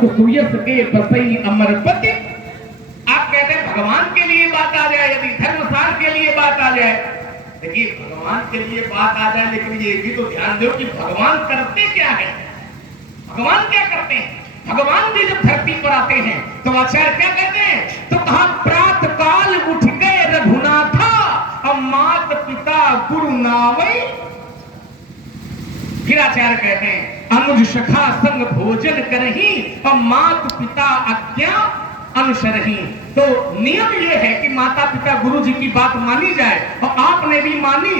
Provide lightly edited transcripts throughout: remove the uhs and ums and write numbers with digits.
सुख सुयस के बसई अमरपति। आप कहते हैं भगवान के लिए बात आ जाए, यदि धर्मसार के लिए बात आ जाए, देखिए भगवान के लिए बात आ जाए, लेकिन ये भी तो ध्यान दो कि भगवान करते क्या है, भगवान क्या करते हैं। भगवान भी जब धरती पर आते हैं तो आचार्य क्या कहते हैं, तो कहा प्रातः काल उठ गए रघुनाथा, अब मात पिता गुरु नावई। फिर आचार्य कहते हैं अनुज सखा संग भोजन करही, और मात पिता आज्ञा अनुसरही। तो नियम यह है कि माता पिता गुरु जी की बात मानी जाए, और आपने भी मानी,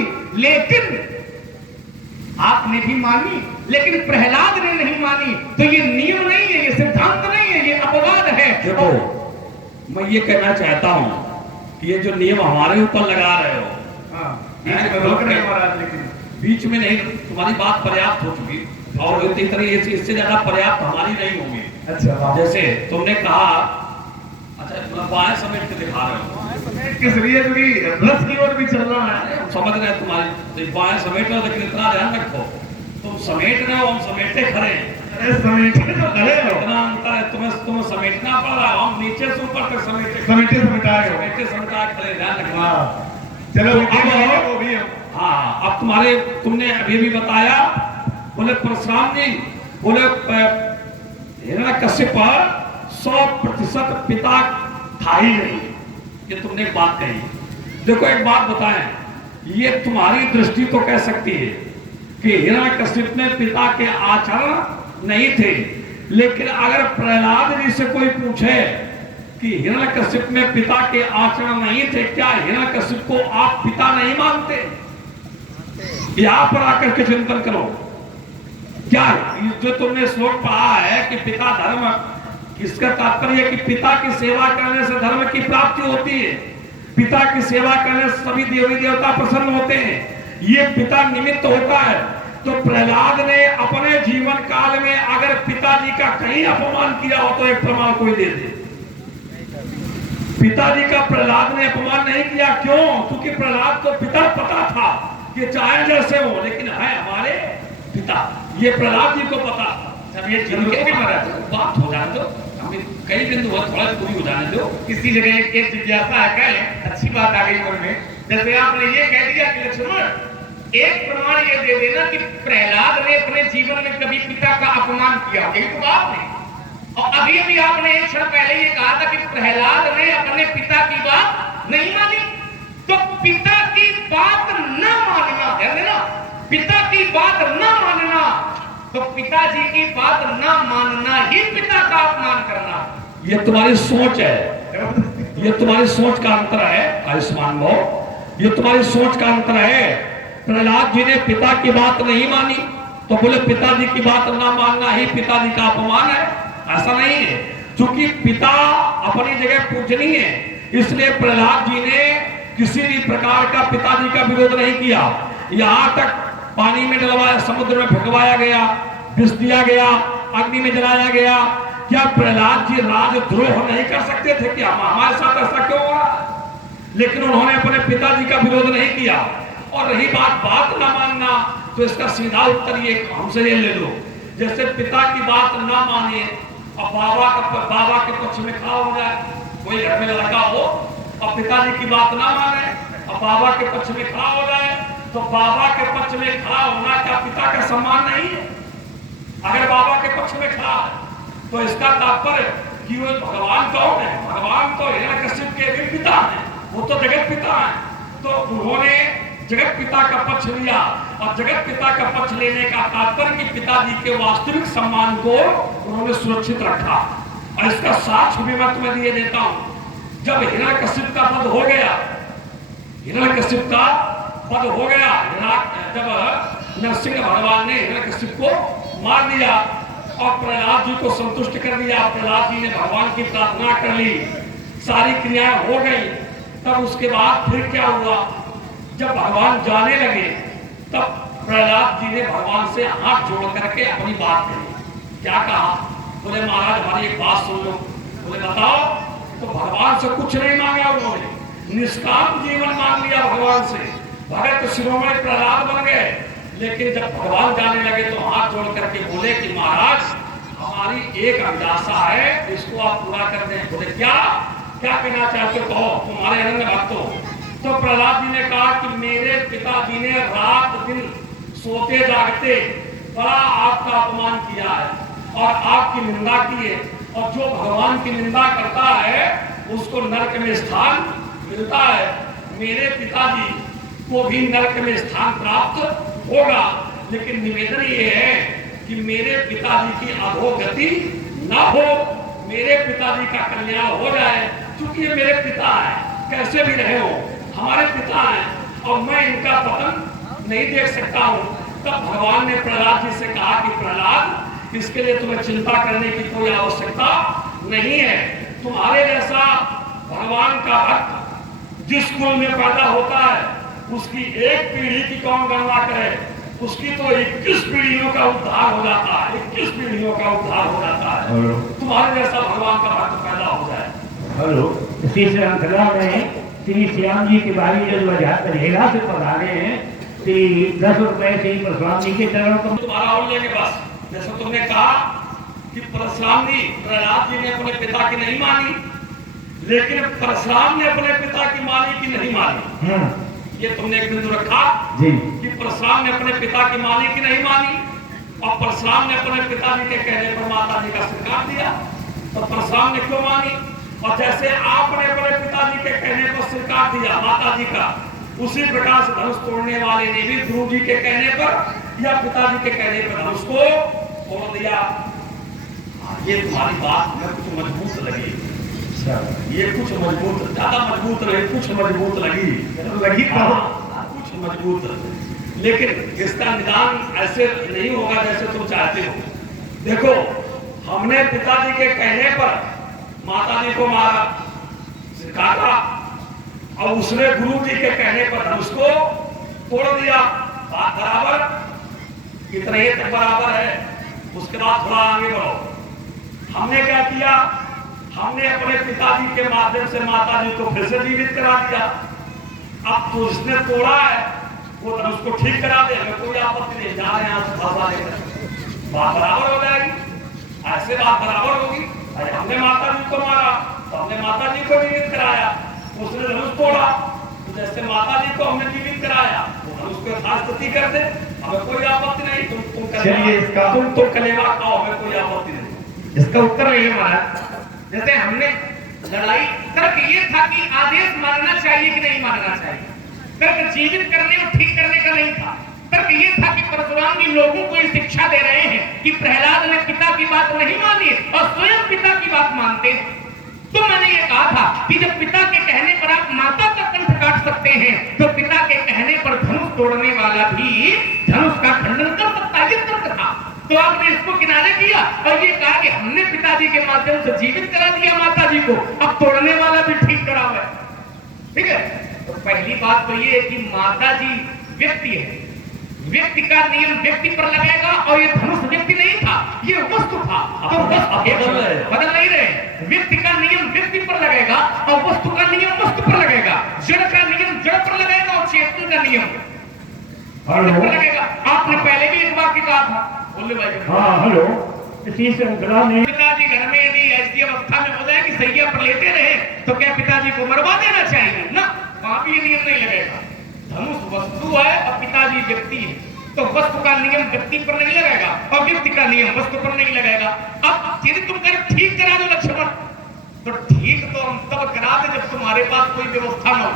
लेकिन प्रहलाद ने नहीं मानी। तो ये नियम नहीं है, ये सिद्धांत नहीं है, ये अपवाद है। देखो मैं ये कहना चाहता हूं कि ये जो नियम हमारे ऊपर लगा रहे हो, बीच में नहीं, तुम्हारी बात पर्याप्त हो चुकी और इससे ज्यादा पर्याप्त हमारी नहीं होगी। अच्छा, जैसे तुमने कहा, अच्छा बाएं समेट के दिखा रहे हो किस लिए, प्लस की ओर भी चलना है, हम समझ रहे हैं तुम्हारी बाएं समेट रहे हो, लेकिन इतना ध्यान रखो तुम समेट रहे हो, हम समेटे खड़े हैं। समेटे तो खड़े हो, इतना अंतर है, तुम्हें समेटना पड़ रहा है, हम नीचे से ऊपर तक समेटे समझा खड़े, ध्यान रखना। चलो हाँ, अब तुमने अभी भी बताया, बोले परशुराम जी, बोले हिरण्यकश्यप 100% पिता था ही नहीं, ये तुमने एक बात कही। देखो एक बात बताएं, ये तुम्हारी दृष्टि तो कह सकती है कि हिरण्यकश्यप में पिता के आचरण नहीं थे, लेकिन अगर प्रहलाद जी से कोई पूछे कि हिरण्यकश्यप में पिता के आचरण नहीं थे, क्या हिरण्यकश्यप को आप पिता नहीं मानते? यहां पर आकर के चिंतन करो, क्या जो तुमने श्लोक पढ़ा है कि पिता धर्म, इसका तात्पर्य कि पिता की सेवा करने से धर्म की प्राप्ति होती है, पिता की सेवा करने से सभी देवी देवता प्रसन्न होते हैं, ये पिता निमित्त होता है। तो प्रहलाद ने अपने जीवन काल में अगर पिताजी का कहीं अपमान किया हो तो एक प्रमाण कोई दे दे। पिताजी का प्रहलाद ने अपमान नहीं किया, क्यों? क्योंकि प्रहलाद को पिता पता था कि चाहे जैसे हो लेकिन है हमारे पिता, ये प्रहलाद जी को पता था। जब ये जिनके भी बात हो जाने दो, हमें कई बिंदु थोड़ा पूरी हो जाने दो। किसी जगह एक जिज्ञासा है, अच्छी बात आ गई मन में। जैसे आपने ये कह दिया कि लक्ष्मण, एक प्रमाण ये दे देना कि प्रहलाद ने अपने जीवन में कभी पिता का अपमान किया, यही तो बात नहीं। और अभी अभी आपने एक क्षण पहले ये कहा था कि प्रहलाद ने अपने पिता की बात नहीं मानी। तो पिता की बात न मानना, ध्यान देना, पिता की बात न मानना, तो पिताजी की बात न मानना ही पिता का अपमान करना। ये तुम्हारी सोच है, ये तुम्हारी सोच का अंतर है आयुष्मान भाव, ये तुम्हारी सोच का अंतर है। प्रहलाद जी ने पिता की बात नहीं मानी तो बोले पिताजी की बात ना मानना ही पिताजी का अपमान है, ऐसा नहीं है। क्योंकि पिता अपनी जगह पूजनीय है, इसलिए प्रहलाद जी ने किसी भी प्रकार का पिताजी का विरोध नहीं किया। यहाँ तक पानी में डलवाया, समुद्र में फेंकवाया गया, विष दिया गया, अग्नि में जलाया गया। क्या प्रहलाद जी राजद्रोह नहीं कर सकते थे? कि हमारे साथ ऐसा क्यों हो रहा? लेकिन उन्होंने अपने पिताजी का विरोध नहीं किया। और रही बात ना मानना, तो इसका सीधा उत्तर ये हमसे ये ले लो, जैसे पिता की बात ना माने और बाबा के पक्ष में खड़ा हो जाए, कोई घर में लड़का हो और पिताजी की बात ना माने और बाबा के पक्ष में खड़ा हो जाए, तो बाबा के पक्ष में खड़ा होना क्या पिता का सम्मान नहीं है? अगर बाबा के पक्ष में खड़ा है तो इसका तात्पर्य कि वो भगवान कौन है? भगवान तो हिरण्यकश्यप के भी पिता हैं, वो तो जगत पिता है। तो उन्होंने जगत पिता का पक्ष लिया, और जगत पिता का पक्ष लेने का तात्पर्य कि पिताजी के वास्तविक सम्मान को उन्होंने सुरक्षित रखा। और इसका साक्ष्य भी मैं तुम्हें दिए देता हूं। जब हिरण्यकश्यप का वध हो गया, हिरण्यकश्यप का वध हो गया, जब नरसिंह भगवान ने हिरण्यकश्यप को मार दिया और प्रहलाद जी को संतुष्ट कर दिया, प्रहलाद जी ने भगवान की प्रार्थना कर ली, सारी क्रियाएं हो गई। तब उसके बाद फिर क्या हुआ? जब भगवान जाने लगे तब प्रहलाद जी ने भगवान से हाथ जोड़ करके अपनी बात कही। क्या कहा? बोले महाराज हमारी एक बात सुन लो। बोले बताओ। तो भगवान से कुछ नहीं मांगा उन्होंने, निष्काम जीवन मांग लिया भगवान से, भगत शिरोमणि प्रहलाद बन गए। लेकिन जब भगवान जाने लगे तो हाथ जोड़ करके बोले कि महाराज तुम्हारी एक अभिलाषा है, इसको आप पूरा कर दें। बोले क्या क्या कहना चाहते हो, तुम्हारे अनन्य भक्तों। तो प्रहलाद जी ने कहा कि मेरे पिताजी ने रात दिन सोते जागते बड़ा आपका अपमान किया है और आपकी निंदा की है, और जो भगवान की निंदा करता है उसको नरक में स्थान मिलता है। मेरे पिताजी को भी नरक में स्थान प्राप्त होगा, लेकिन निवेदन ये है कि मेरे पिताजी की अधोगति ना हो, मेरे पिताजी का कल्याण हो जाए। क्योंकि ये मेरे पिता है, कैसे भी रहे हो हमारे पिता हैं, और मैं इनका पतन नहीं देख सकता हूँ। तब भगवान ने प्रहलाद जी से कहा कि प्रहलाद, इसके लिए तुम्हें चिंता करने की कोई आवश्यकता नहीं है। तुम्हारे जैसा भगवान का भक्त जिस कुल में पैदा होता है, उसकी एक पीढ़ी की कौन गणना करे, उसकी तो 21 पीढ़ियों का उद्धार हो जाता है, 21 पीढ़ियों का उद्धार हो जाता है। तुम्हारे जैसा भगवान का भक्त पैदा हो जाए। हेलो, श्री श्रृंखला में श्री श्याम जी के बारी जो रहेगा से पधारे हैं, श्री 10 रुपए से ही परशुराम जी के चरणों को तुम्हारा और लेके बस। जैसे तुमने कहा कि परशुराम जी, प्रहलाद जी ने अपने पिता की नहीं मानी, लेकिन परशुराम ने अपने पिता की मानी कि नहीं मानी, ये तुमने एक बिंदु रखा जी कि परशुराम ने अपने पिता की मानी कि नहीं मानी, और परशुराम ने अपने पिताजी के कहने पर माता जी का स्वीकार दिया। तो परशुराम ने क्यों मानी, और जैसे आपने अपने पिताजी के कहने पर स्वीकार दिया माता जी का, उसी प्रकार से धनुष तोड़ने वाले ने भी गुरु जी के कहने पर या पिताजी के कहने पर धनुष को तोड़ दिया। ये तुम्हारी बात में कुछ मजबूत लगी, ये कुछ मजबूत, ज्यादा मजबूत लगी, कुछ मजबूत लगी, कुछ मजबूत, लेकिन इसका निदान ऐसे नहीं होगा जैसे तुम चाहते हो। देखो, हमने पिताजी के कहने पर माता जी को मारा, काटा, और उसने गुरु जी के कहने पर उसको तोड़ दिया। बात बराबर, इतने ही तक बराबर है। उसके बाद थोड़ा आगे बढ़ो। हमने क्या किया, हमने अपने पिताजी के माध्यम से माता जी को फिर से जीवित करा दिया। अब तो उसने तोड़ा है, वो उसको ठीक करा दे, हमें कोई आपत्ति नहीं, जा रहे हैं भाषा लेकर, बात बराबर हो जाएगी। ऐसे बात बराबर होगी। हमने माता जी को मारा तो हमने माता जी को जीवित कराया, उसने धनुष तोड़ा तो जैसे माता जी को हमने जीवित कराया तो धनुष को यथास्थिति कर दे, हमें कोई आपत्ति नहीं। तुम तो कलेवा खाओ, हमें कोई आपत्ति नहीं। इसका उत्तर नहीं महाराज। जैसे हमने लड़ाई, तर्क ये था कि आदेश मानना चाहिए कि नहीं मानना चाहिए, तर्क जीवित करने और ठीक करने का नहीं था। तर्क ये था कि परशुराम जी लोगों को ये शिक्षा दे रहे हैं कि प्रहलाद ने पिता की बात नहीं मानी और स्वयं पिता की बात मानते हैं। तो मैंने ये कहा था कि जब पिता के कहने पर आप माता का कंठ काट सकते हैं, तो पिता के कहने पर धनुष तोड़ने वाला भी धनुष का खंडन कर सकता है। ये तर्क था। तो आपने इसको किनारे किया और ये कहा कि हमने पिताजी के माध्यम से जीवित करा दिया माता जी को, अब तोड़ने वाला भी ठीक करा हुआ है। ठीक है, तो पहली बात तो ये है कि माता जी व्यक्ति है, व्यक्ति का नियम व्यक्ति पर लगेगा, और ये धनुष व्यक्ति नहीं था, ये वस्तु था। तो बदल नहीं रहे। व्यक्ति का नियम व्यक्ति पर लगेगा और वस्तु का नियम वस्तु पर लगेगा, जड़ का नियम जड़ पर लगेगा और चेतन का नियम पर लगेगा। आपने पहले भी एक बार कहा था, बोले भाई। हाँ हेलो, इसी श्रृंखला में पिताजी घर में यदि ऐसी अवस्था में हो जाए कि सैया पर लेते रहे तो क्या पिताजी को मरवा देना चाहिए ना, वहां भी ये नियम नहीं लगेगा। धनुष वस्तु है और पिताजी व्यक्ति है, तो वस्तु का नियम व्यक्ति पर नहीं लगेगा और व्यक्ति का नियम वस्तु पर नहीं लगेगा। अब यदि तुम कर ठीक करा दो लक्ष्मण, तो ठीक तो हम तब करा दे जब तुम्हारे पास कोई व्यवस्था न हो।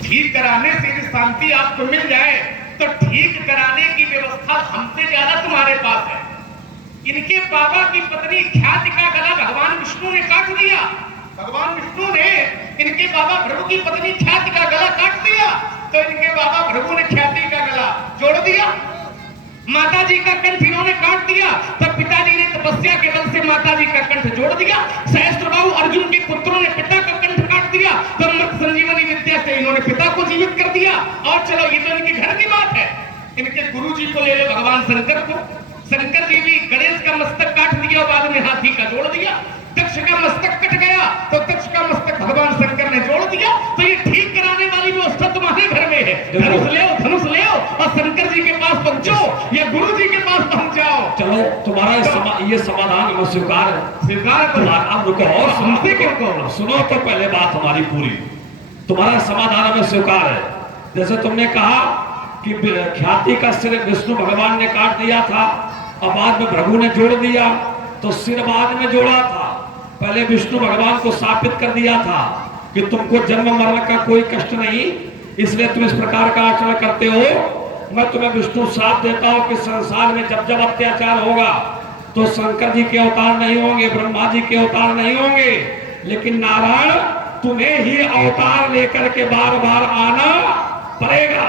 ठीक कराने से यदि शांति आपको मिल जाए तो ठीक कराने की व्यवस्था हमसे ज्यादा तुम्हारे पास है। इनके बाबा की पत्नी ख्याति का गला भगवान विष्णु ने काट दिया। भगवान विष्णु ने इनके बाबा भृगु की पत्नी ख्याति का गला काट दिया, तो इनके बाबा भृगु ने ख्याति का गला जोड़ दिया। माता जी का कंठ इन्होंने काट दिया, तो पिताजी ने तपस्या के बल से माता जी का कंठ जोड़ दिया। सहस्त्रबाहु अर्जुन के पुत्रों ने पिता का कंठ काट दिया, तो अमृत संजीवनी विद्या से इन्होंने पिता को जीवित कर दिया। और चलो, ये तो इनके घर की बात है। इनके गुरु जी को ले लो, भगवान शंकर को। शंकर जी भी गणेश का मस्तक काट दिया, बाद में हाथी का जोड़ दिया। दक्ष का मस्तक कट गया तो दक्ष का मस्तक भगवान शंकर ने जोड़ दिया। तो ये ठीक कराने वाली व्यवस्था तुम्हारे घर में है। धनुष ले, धनुष ले और शंकर जी के पास पहुंचो या गुरु जी के पास पहुंच जाओ। चलो तुम्हारा ये समाधान हमें स्वीकार है। स्वीकार करो। अब रुको और सुनते क्यों कहो? सुनो तो पहले बात हमारी पूरी। तुम्हारा समाधान हमें स्वीकार है। जैसे तुमने कहा कि ख्याति का सिर विष्णु भगवान ने काट दिया था और बाद में भृगु ने जोड़ दिया, तो सिर बाद में जोड़ा था। पहले विष्णु भगवान को स्थापित कर दिया था कि तुमको जन्म मरण का कोई कष्ट नहीं, इसलिए तुम इस प्रकार का आचरण करते हो। मैं तुम्हें विष्णु साथ देता हूं कि संसार में जब जब अत्याचार होगा तो शंकर जी के अवतार नहीं होंगे, ब्रह्मा जी के अवतार नहीं होंगे, लेकिन नारायण तुम्हें ही अवतार लेकर के बार बार आना पड़ेगा।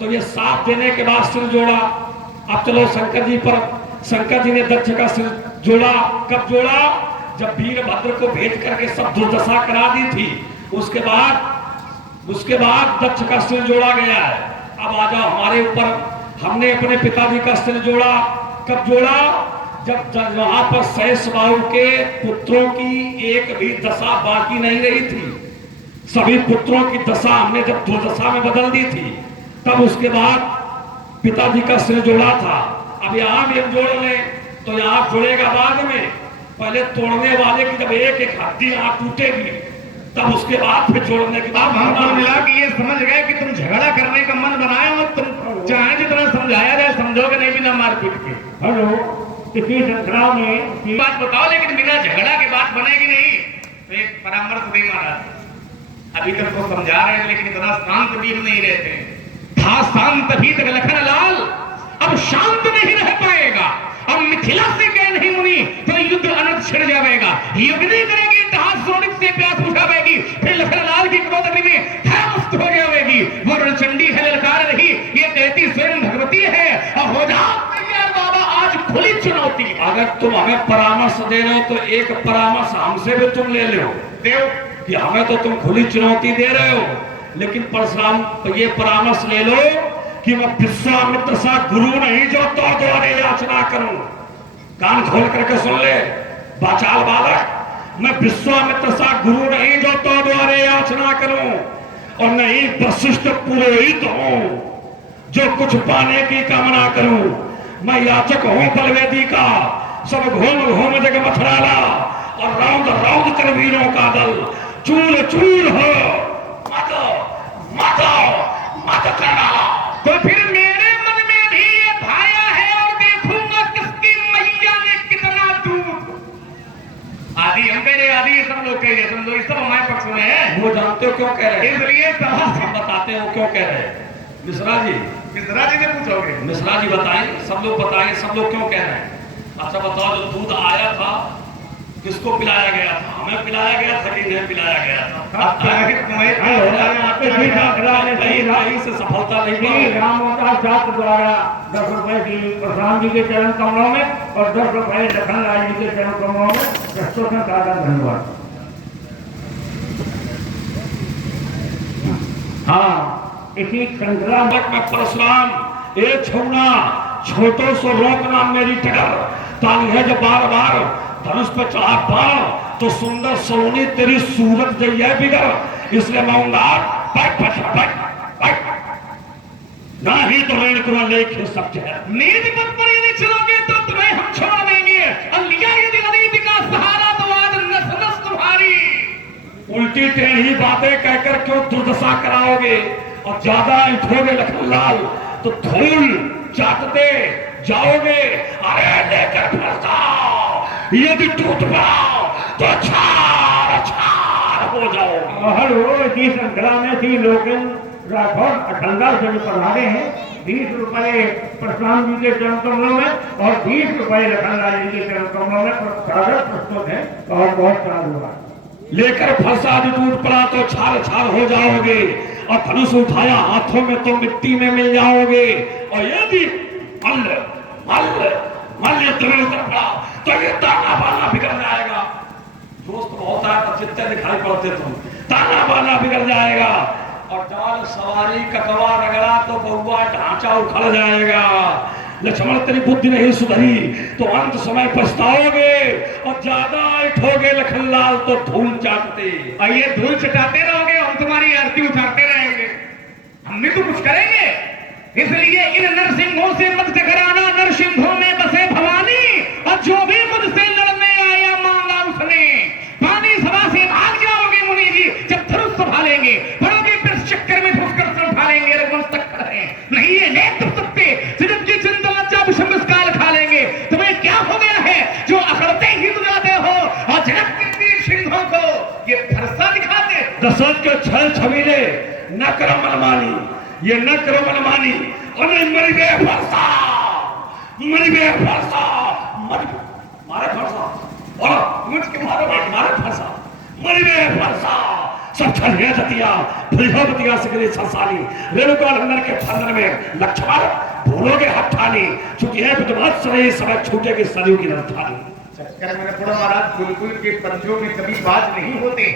तो ये साथ देने के बाद सिर जोड़ा। अब चलो शंकर जी पर, शंकर जी ने दक्ष का सिर जोड़ा। कब जोड़ा? जब वीरभद्र को भेज करके सब दुर्दशा करा दी थी, उसके बाद दक्ष का सिर जोड़ा गया है। अब आ जाओ हमारे ऊपर। हमने अपने पिताजी का सिर जोड़ा। कब जोड़ा? जब वहां पर शेष बाहु के पुत्रों की एक भी दशा बाकी नहीं रही थी, सभी पुत्रों की दशा हमने जब दुर्दशा में बदल दी थी, तब उसके बाद पिताजी का सिर जोड़ा था। अब यहां भी हम जोड़ लें तो यहां जुड़ेगा बाद में। पहले तोड़ने वाले की जब एक एक हड्डी यहां टूटेगी, तब उसके बाद फिर जोड़ने के बाद हम मिला कि ये समझ गए कि तुम झगड़ा करने का मन बनाए और तुम चाहे जितना समझाया जाए समझोगे नहीं बिना मारपीट के। हेलो, इसी श्रृंखला में बात बताओ, लेकिन बिना झगड़ा के बात बनेगी नहीं। तो एक परामर्श दे महाराज, अभी तक तो समझा रहे हैं लेकिन इतना शांत भी हम नहीं रहते। था शांत अभी तक लखन लाल, अब शांत नहीं रह पाएगा। अब मिथिला से गए नहीं मुनि तो युद्ध अनंत छिड़ जाएगा। युद्ध नहीं करेगी इतिहास सोनिक से प्यास बुझावेगी, फिर लखन लाल की क्रोध अग्नि में है मस्त हो जाएगी। वो रणचंडी है ललकार रही, ये कहती स्वयं भगवती है। और हो जाओ तैयार बाबा, आज खुली चुनौती। अगर तुम हमें परामर्श दे रहे हो तो एक परामर्श हमसे भी तुम ले लो देव कि हमें तो तुम खुली चुनौती दे रहे हो, लेकिन परशुराम ये परामर्श ले लो कि मैं विश्वामित्र सा गुरु नहीं जो तो द्वारे याचना करूं। कान खोल करके सुन ले बाचाल बालक, मैं विश्वामित्र सा गुरु नहीं जो तो द्वारे याचना करूं, और नहीं वशिष्ठ पुरोहित हूं जो कुछ पाने की कामना करूं। मैं याचक हूं बलवेदी का, सब घूम घूम जग मथुराला, और रौंद रौंद कर वीरों का दल चूर चूर हो मत मत मत करना। तो फिर मेरे मन में भी ये भाया है, और देखूंगा किसकी मैया ने कितना दूध। आदि हम कह रहे, आदि सब लोग कह रहे, समझो ये सब हमारे पक्ष में है। वो जानते हो क्यों कह रहे हैं, इसलिए हम बताते हो क्यों कह रहे हैं। मिश्रा जी, मिश्रा जी से पूछोगे? मिश्रा जी बताएं, सब लोग बताएं, सब लोग क्यों कह रहे हैं। अच्छा बताओ, जो दूध आया था किसको पिलाया गया था? हमें पिलाया गया था कि नहीं पिलाया गया था? कहीं से सफलता नहीं मिली। रामवतार छात्र द्वारा 10 रुपए की परशुराम जी के चरण कमलों में और 10 रुपए लखन लाल जी के चरण कमलों में प्रस्तुत का धन्यवाद। हाँ, इसी श्रृंखला में परशुराम ए छोड़ना छोटो सो रोकना मेरी टगर, ताली है जो बार बार धनुष पे चढ़ा बाण तो सुंदर सलोनी तेरी सूरत जई है बिगड़, इसलिए मैं नहीं तो रेण को लेख सब है। नीति पथ पर यदि चलोगे तो तुम्हें हम छोड़ देंगे, और लिया यदि अनीति का सहारा तो आज नस नस तुम्हारी। उल्टी टेढ़ी बातें कहकर क्यों दुर्दशा कराओगे, और ज्यादा उठोगे लखनलाल तो धूल चाटते जाओगे। अरे लेकर फंसाओ, यदि टूट पाओ तो छार छार हो जाओगे। हेलो, इसी श्रृंखला में थी लोकेंद्र राठौर अठंडा से जो पढ़ाते हैं 20 रुपए परशुराम जी के चरण कमलों में और 20 रुपए लखनलाल जी के चरण कमलों में प्रस्तुत है, और बहुत सारा हुआ। लेकर फंसा जो टूट पड़ा तो छार छार हो जाओगे, और धनुष उठाया हाथों में तो मिट्टी में मिल जाओगे। और यदि मल्ल मल्ल मल्ल तुम्हें उतर पड़ा तो ये ताना बाना बिगड़ जाएगा। दोस्त बहुत आया तो चित्ते दिखाई पड़ते तुम, ताना बाना बिगड़ जाएगा। और डाल सवारी ककवा रगड़ा तो बउआ ढांचा उखड़ जाएगा। लक्ष्मण तेरी बुद्धि नहीं सुधरी तो अंत समय पछताओगे, और ज्यादा उठोगे लखनलाल तो धूल चाटते। और ये धूल चटाते रहोगे, हम तुम्हारी आरती उतारते रहेंगे, हम भी तो कुछ करेंगे। इसलिए इन नरसिंहों से मत टकराना, नरसिंहों में बसे भवानी। जो भी मुझसे लड़ने आया मांगा उसने, पानी सभा से भाग जाओगे मुनि जी जब धनुष संभालेंगे, पड़ोगे फिर चक्कर में घुसकर संभालेंगे रघुवंश तक खड़े नहीं ये नेत्र सकते सिर्फ की चिंता लज्जा विषम काल खा लेंगे। तुम्हें क्या हो गया है जो अकड़ते ही तो जाते हो और जनक के वीर सिंहों को ये फरसा दिखाते। दशरथ के छल छबीले न करो मनमानी, ये न करो मनमानी और नहीं मरी बे फरसा, मरी बे फरसा, मारे फरसा और मुझके मारे फरसा, मरी बे फरसा। सब छल है जतिया भृहपतिया सिकरी सरसानी, रेणुका नंदन के फंदन में लक्ष्मण भूलोगे हठानी, चूंकि है विद्वत समय समय छूटेगी सरयू की राजधानी। चक्कर मैंने पढ़ा महाराज, बुलबुल के पंजों में कभी बाज नहीं होते।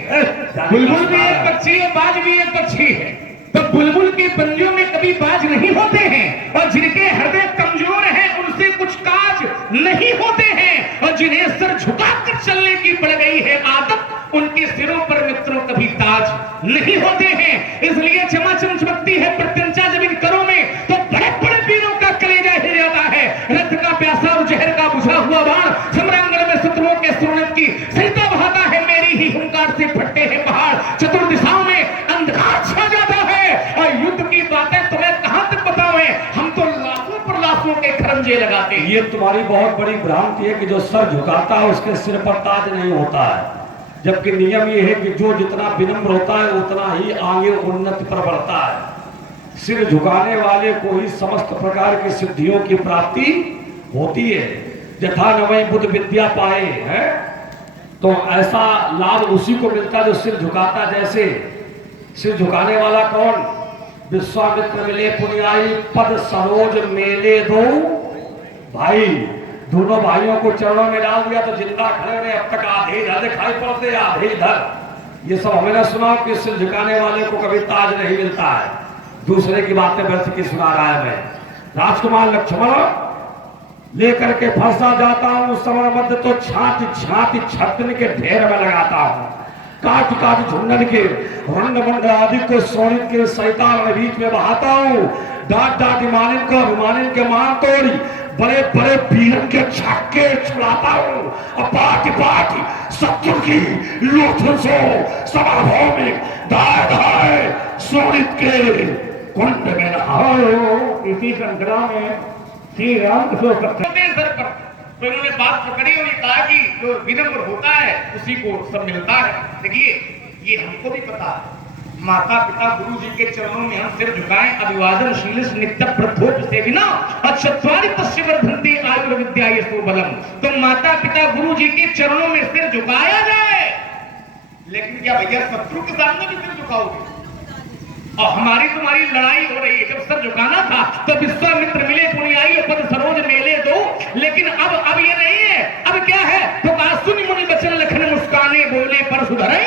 बुलबुल भी एक पक्षी है, बाज भी एक पक्षी है, तो बुलबुल के पंजों में कभी बाज नहीं होते हैं और जिनके हृदय कमजोर हैं उनसे कुछ काज नहीं होते हैं और जिन्हें सर झुकाकर चलने की पड़ गई है आदत उनके सिरों पर मित्रों कभी ताज नहीं होते हैं। इसलिए चमाचम चमकती है प्रत्यंचा जब इन करों में तो बड़े बड़े वीरों का कलेजा हिल जाता है। रथ का प्यासा और जहर का बुझा हुआ बाण सम्रांगण में शत्रुओं के सुरनत की सरिता बहाता है, मेरी ही हुंकार से फटते हैं पहाड़, चतुर्दिशाओं में अंधकार छा जाता है और युद्ध की बातें तुम्हें कहां तक बतावें, हम तो लाखों पर लाखों के खरंजे लगाते हैं। ये तुम्हारी बहुत बड़ी भ्रांति है कि जो सर झुकाता है उसके सिर पर ताज नहीं होता है, जबकि नियम ये है कि जो जितना विनम्र होता है उतना ही आगे उन्नति पर बढ़ता है। सिर झुकाने वाले को ही समस्त प्रकार की सिद्धियों की प्राप्ति होती है। यथा नवै बुद्ध विद्या पाए है तो ऐसा लाभ उसी को मिलता है जो सिर झुकाता। जैसे सिर झुकाने वाला कौन? विश्वामित्र मिले पुण्याई पद सरोज मेले दो भाई, दोनों भाइयों को चरणों में डाल दिया तो जिंदा खड़े रहे, अब तक आधे इधर दिखाई पड़ते आधे इधर। ये सब हमें ना सुनाओ कि सिर झुकाने वाले को कभी ताज नहीं मिलता है, दूसरे की बातें व्यर्थ की सुना रहा है। मैं राजकुमार लक्ष्मण लेकर के फंसा जाता हूं समर मध्य तो छाती छाती छतन के ढेर में लगाता हूं, काट काट झुंडन के रंग मंड आदि को सोनित के सैतान में बीच में बहाता हूं, डांट डांट इमानिन को अभिमानिन के मान तोड़ी बड़े बड़े वीरन के छक्के छुड़ाता हूं और पाटी पाटी शत्रु की लोथन सो समाभव में दाए दाए सोनित के कुंड में नहाओ। इसी संग्राम में श्री राम को सर पर तो इन्होंने बात पकड़ी और ये कहा कि जो विनम्र होता है उसी को सब मिलता है। देखिए ये हमको भी पता है, माता पिता गुरु जी के चरणों में हम सिर झुकाएं, अभिवादन शीलिस नित्य प्रथोप से बिना अचत्वारि तस्य वर्धन्ते आयुर विद्या यशो बलम। तो माता पिता गुरु जी के चरणों में सिर झुकाया जाए, लेकिन क्या भैया शत्रु के सामने भी सिर झुकाओगे? और हमारी तुम्हारी लड़ाई हो रही है, जब सर झुकाना था तो विश्वामित्र मिले पुण्याई पद सरोज मेले दो, लेकिन अब ये नहीं है। अब क्या है? तो कहा सुन मुनि बचन लखन मुस्काने बोले पर सुधरे।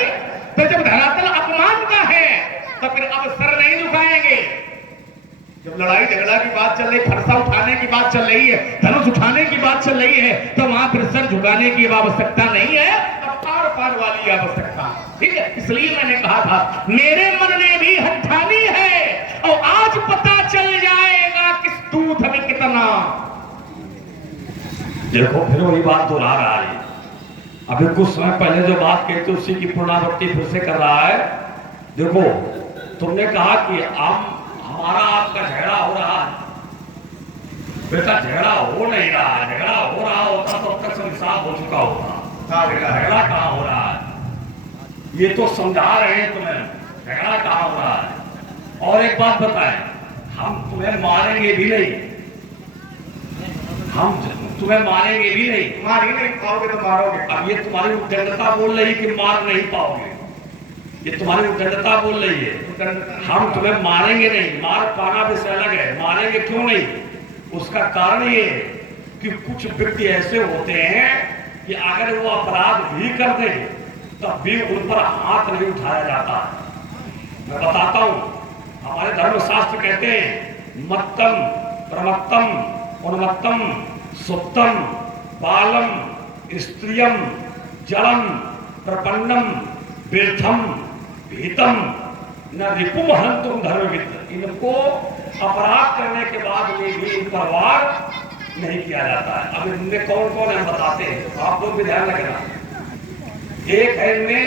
तो जब धरातल अपमान का है तो फिर अब सर नहीं झुकाएंगे। जब लड़ाई झगड़ा की बात चल रही, फरसा उठाने की बात चल रही है, धनुष उठाने की बात चल रही है, तो वहां फिर सर झुकाने की आवश्यकता नहीं है, पार पार वाली आवश्यकता। ठीक है, इसलिए मैंने कहा था मेरे मन ने भी हठानी है और आज पता चल जाएगा किस दूध में कितना। देखो फिर वही बात दोहरा रहा है। अभी कुछ समय पहले जो बात कही थी उसी की पुनरावृत्ति फिर से कर रहा है। देखो तुमने कहा कि हमारा आपका झगड़ा हो रहा है, बेटा झगड़ा हो नहीं रहा है, झगड़ा हो रहा होता तो अब तक सब साफ हो चुका होता। झगड़ा कहाँ हो रहा है? ये तो समझा रहे हैं तुम्हें, झगड़ा कहाँ हो रहा है। और एक बात बताएं, हम तुम्हें मारेंगे भी नहीं, हम तुम्हें मारेंगे भी नहीं। मार ही नहीं पाओगे तो मारोगे। अब ये तुम्हारी उद्दंडता बोल रही है कि मार नहीं पाओगे, ये तुम्हारी उद्दंडता बोल रही है। हम तुम्हें मारेंगे नहीं, मार पाना भी से अलग है, मारेंगे क्यों नहीं? उसका कारण ये कि कुछ व्यक्ति ऐसे होते हैं कि अगर वो अपराध भी कर दे तब भी उन पर हाथ नहीं उठाया जाता। मैं बताता हूं, हमारे धर्मशास्त्र कहते हैं मत्तम प्रमत्तम उन्मत्तम सुप्तम बालम स्त्रियम जलम प्रपन्नम व्यर्थम भीतम न रिपुम हंतुम धर्मविद। इनको अपराध करने के बाद में भी इन पर वार नहीं किया जाता है। अब इनमें कौन कौन है बताते हैं, आप लोग भी ध्यान रखना। एक है इनमें,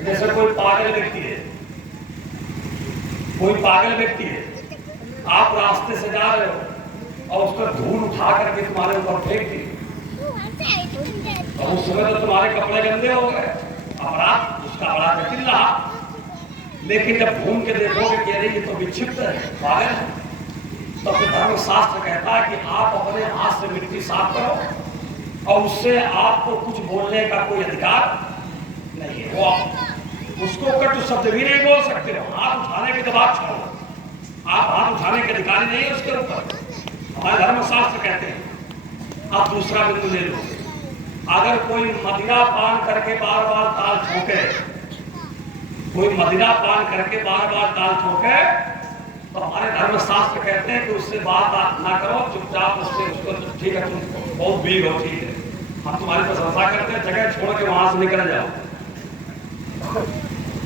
जैसे कोई पागल व्यक्ति है, कोई पागल व्यक्ति है, आप रास्ते से जा रहे हो और उसका धूल उठा करके तुम्हारे ऊपर फेंक दी, और उस समय तो तुम्हारे कपड़े गंदे हो गए, अपराध उसका बड़ा जटिल रहा। लेकिन जब घूम के देखोगे कि अरे ये तो विक्षिप्त है, पागल है, तो फिर धर्मशास्त्र कहता है कि आप अपने हाथ से मिट्टी साफ करो और उससे आपको कुछ बोलने का कोई अधिकार नहीं है। वो आप उसको कटु शब्द भी नहीं बोल सकते हो, हाथ उठाने के जब आप छोड़ो, आप हाथ उठाने के अधिकारी नहीं है उसके ऊपर, हमारे धर्मशास्त्र कहते हैं। अब दूसरा बिंदु ले लो, अगर कोई मदिरा पान करके बार बार ताल ठोके, कोई मदिरा पान करके बार बार ताल ठोके, तो हमारे धर्मशास्त्र कहते हैं कि उससे बात ना करो, चुपचाप उससे उसको ठीक है, तुम बहुत भीड़ हो, ठीक है, हम तुम्हारी प्रशंसा करते हैं, जगह छोड़ के वहां से निकल जाओ।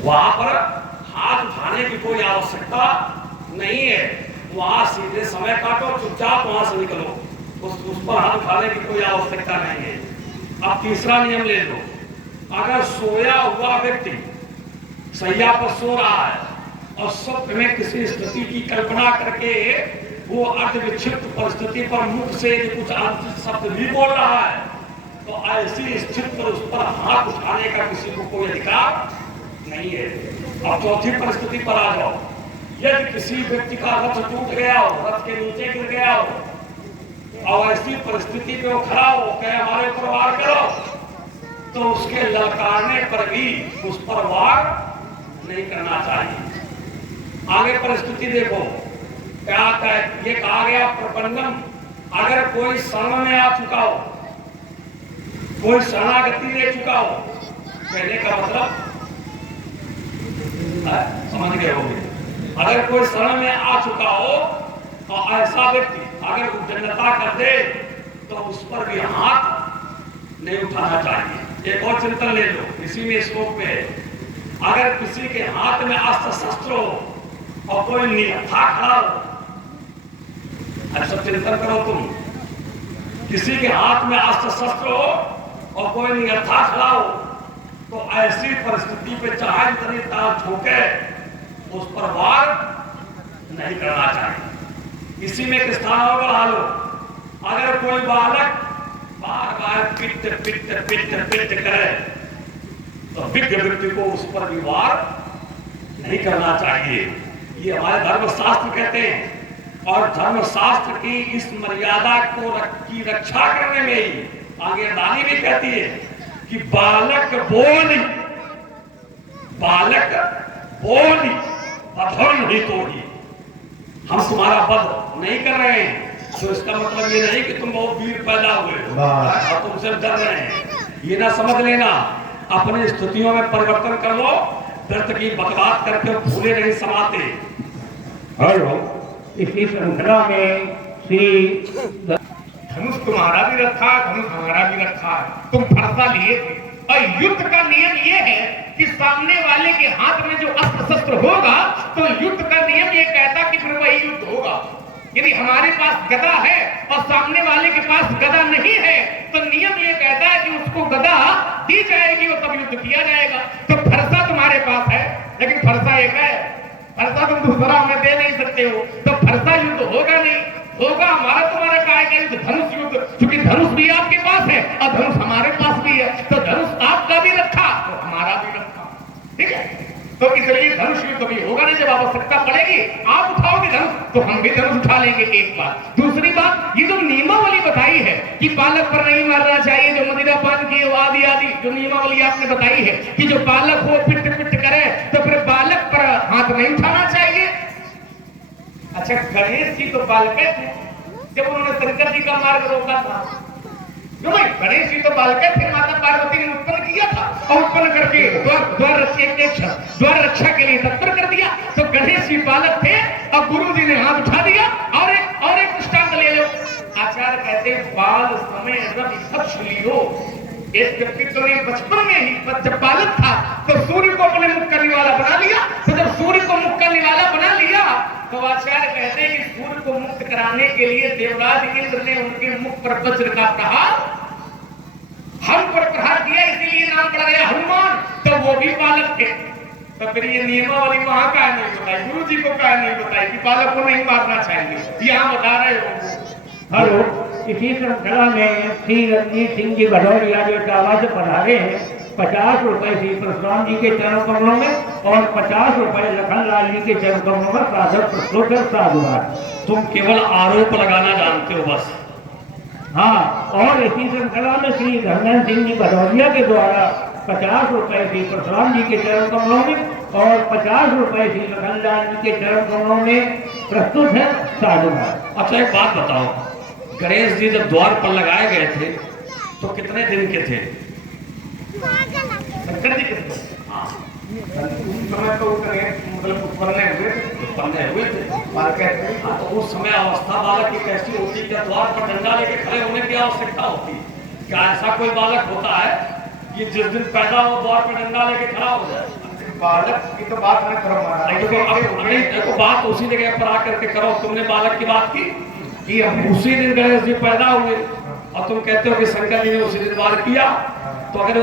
वहां पर हाथ उठाने की कोई आवश्यकता नहीं है, वहां सीधे समय काटो, चुपचाप वहां से निकलो, उस पर हाथ उठाने की कोई आवश्यकता नहीं है। अब तीसरा नियम ले लो, अगर सोया हुआ व्यक्ति सैया पर सो रहा है और स्वप्न में किसी स्थिति की कल्पना करके वो अर्ध विक्षिप्त परिस्थिति पर मुख से कुछ अर्थ शब्द भी बोल रहा है, तो ऐसी स्थिति पर उस पर हाथ उठाने का किसी को कोई अधिकार नहीं है। अब चौथी परिस्थिति पर आ जाओ, यदि किसी व्यक्ति का रथ टूट गया हो, रथ के नीचे गिर गया हो और ऐसी परिस्थिति पे वो खड़ा हो कहे हमारे ऊपर वार करो, तो उसके ललकारने पर भी उस पर वार नहीं करना चाहिए। आगे परिस्थिति देखो क्या ये कहा गया, प्रबंधन, अगर कोई शरण में आ चुका हो, कोई शरणागति ले चुका हो, कहने का मतलब समझ गए होंगे, अगर कोई शरण में आ चुका हो और ऐसा व्यक्ति अगर उद्दंडता कर दे तो उस पर भी हाथ नहीं उठाना चाहिए। एक और चिंतन ले लो, इसी में श्लोक में, अगर किसी के हाथ में अस्त्र शस्त्र हो और कोई निहत्था खड़ा हो, ऐसा चिंतन करो तुम, किसी के हाथ में अस्त्र शस्त्र हो और कोई निहत्था खड़ा हो, तो ऐसी परिस्थिति पे चाहे जितनी ताल ठोके उस पर वार नहीं करना चाहिए। इसी में एक स्थान और बढ़ा लो, अगर कोई बालक बार बार पिट पिट पिट पिट करे तो विज्ञ व्यक्ति को उस पर भी वार नहीं करना चाहिए। ये हमारे धर्मशास्त्र कहते हैं, और धर्मशास्त्र की इस मर्यादा की रक्षा करने में ही आगे रानी भी कहती है कि बालक बोली बधन ही तो ही, हम तुम्हारा वध नहीं कर रहे हैं, तो इसका मतलब ये नहीं कि तुम बहुत वीर पैदा हुए हो और तुमसे डर रहे हैं, ये ना समझ लेना। अपनी स्थितियों में परिवर्तन कर लो, व्यर्थ की बकवास करके भूले नहीं समाते। हेलो, इसी श्रृंखला में श्री धनुष तुम्हारा भी रखा है, धनुष हमारा भी रखा है, तुम फरसा लिए थे। और युद्ध का नियम यह है कि सामने वाले के हाथ में जो अस्त्र शस्त्र होगा, तो युद्ध का नियम ये कहता कि फिर वही युद्ध होगा। यदि हमारे पास गदा है और सामने वाले के पास गदा नहीं है, तो नियम ये कहता है कि उसको गदा दी जाएगी और तब युद्ध किया जाएगा। तो फरसा तुम्हारे पास है, लेकिन फरसा एक है, फरसा तुम दूसरा हमें दे नहीं सकते हो, तो फरसा युद्ध होगा नहीं, होगा हमारा तुम्हारा काय का युद्ध, धनुष युद्ध, क्योंकि धनुष भी आपके पास है और धनुष हमारे पास भी है, तो धनुष आपका भी रखा तो हमारा भी रखा, ठीक है। तो इसलिए धनुष युद्ध भी होगा नहीं, जब आवश्यकता पड़ेगी आप उठाओगे धनुष तो हम भी धनुष उठा लेंगे। एक बात। दूसरी बात, ये जो नियमावली बताई है कि बालक पर नहीं मारना चाहिए, जो मदिरा पान किए आदि आदि जो नियमावली आपने बताई है कि जो बालक हो पिट पिट करे, तो फिर बालक पर हाथ नहीं उठाना चाहिए। अच्छा, गणेश जी तो बालक थे जब उन्होंने शंकर जी का मार्ग रोका था, क्यों भाई? गणेश जी तो बालक थे, माता पार्वती ने उत्पन्न किया था और उत्पन्न करके द्वार रक्षा के लिए तत्पर कर दिया। तो गणेश जी बालक थे और गुरु जी ने हाथ उठा दिया। और एक दृष्टांत ले लो, आचार्य कहते हैं बाल समय रवि पक्ष लियो, एक व्यक्तित्व ने बचपन में ही जब बालक था तो सूर्य को अपने मुख करने वाला बना लिया। तो जब सूर्य को मुख करने वाला बना लिया तो आचार्य कहते हैं कि सूर्य को मुक्त कराने के लिए देवराज इंद्र ने उनके मुख पर वज्र का प्रहार हम पर प्रहार किया, इसीलिए नाम पड़ा गया हनुमान। तो वो भी बालक थे। तो फिर ये नियमावली वहां का नहीं बताई, गुरु जी को का नहीं बताई कि बालक को नहीं मारना चाहिए, यहाँ बता रहे हो। हेलो, इसी श्रृंखला में श्री रणजीत सिंह जी भदौरिया जो इटावा से पधारे हैं, 50 रुपए श्री परशुराम जी के चरण कमलों में और 50 रुपए लखनलाल जी के चरण कमलों में साधक प्रस्तोत्र साधुवाद। तुम केवल आरोप लगाना जानते हो बस। हाँ, और इसी श्रृंखला में श्री धर्मेंद्र सिंह जी भदौरिया के द्वारा 50 रुपए श्री परशुराम जी के चरण कमलों में और 50 रुपए श्री लखनलाल जी के चरण कमलों में प्रस्तुत है साधुवाद। अच्छा एक बात बताओ, गणेश जी जब द्वार पर लगाए गए थे तो कितने दिन के थे? शंकर जी के उस समय तो मतलब उत्पन्न हुए थे बालक कहते हैं। हाँ, तो उस समय अवस्था बालक की कैसी होती है? क्या द्वार पर डंडा लेके खड़े होने की आवश्यकता होती है? क्या ऐसा कोई बालक होता है कि जिस दिन पैदा हो द्वार पर डंडा लेके खड़ा हो जाए? बालक की तो बात नहीं करो महाराज, देखो बात उसी जगह पर आकर के करो। तुमने बालक की बात की कि उसी दिन गणेश जी पैदा हुए और तुम कहते हो कि शंकर जी ने उसी दिन बालक किया। तो अगर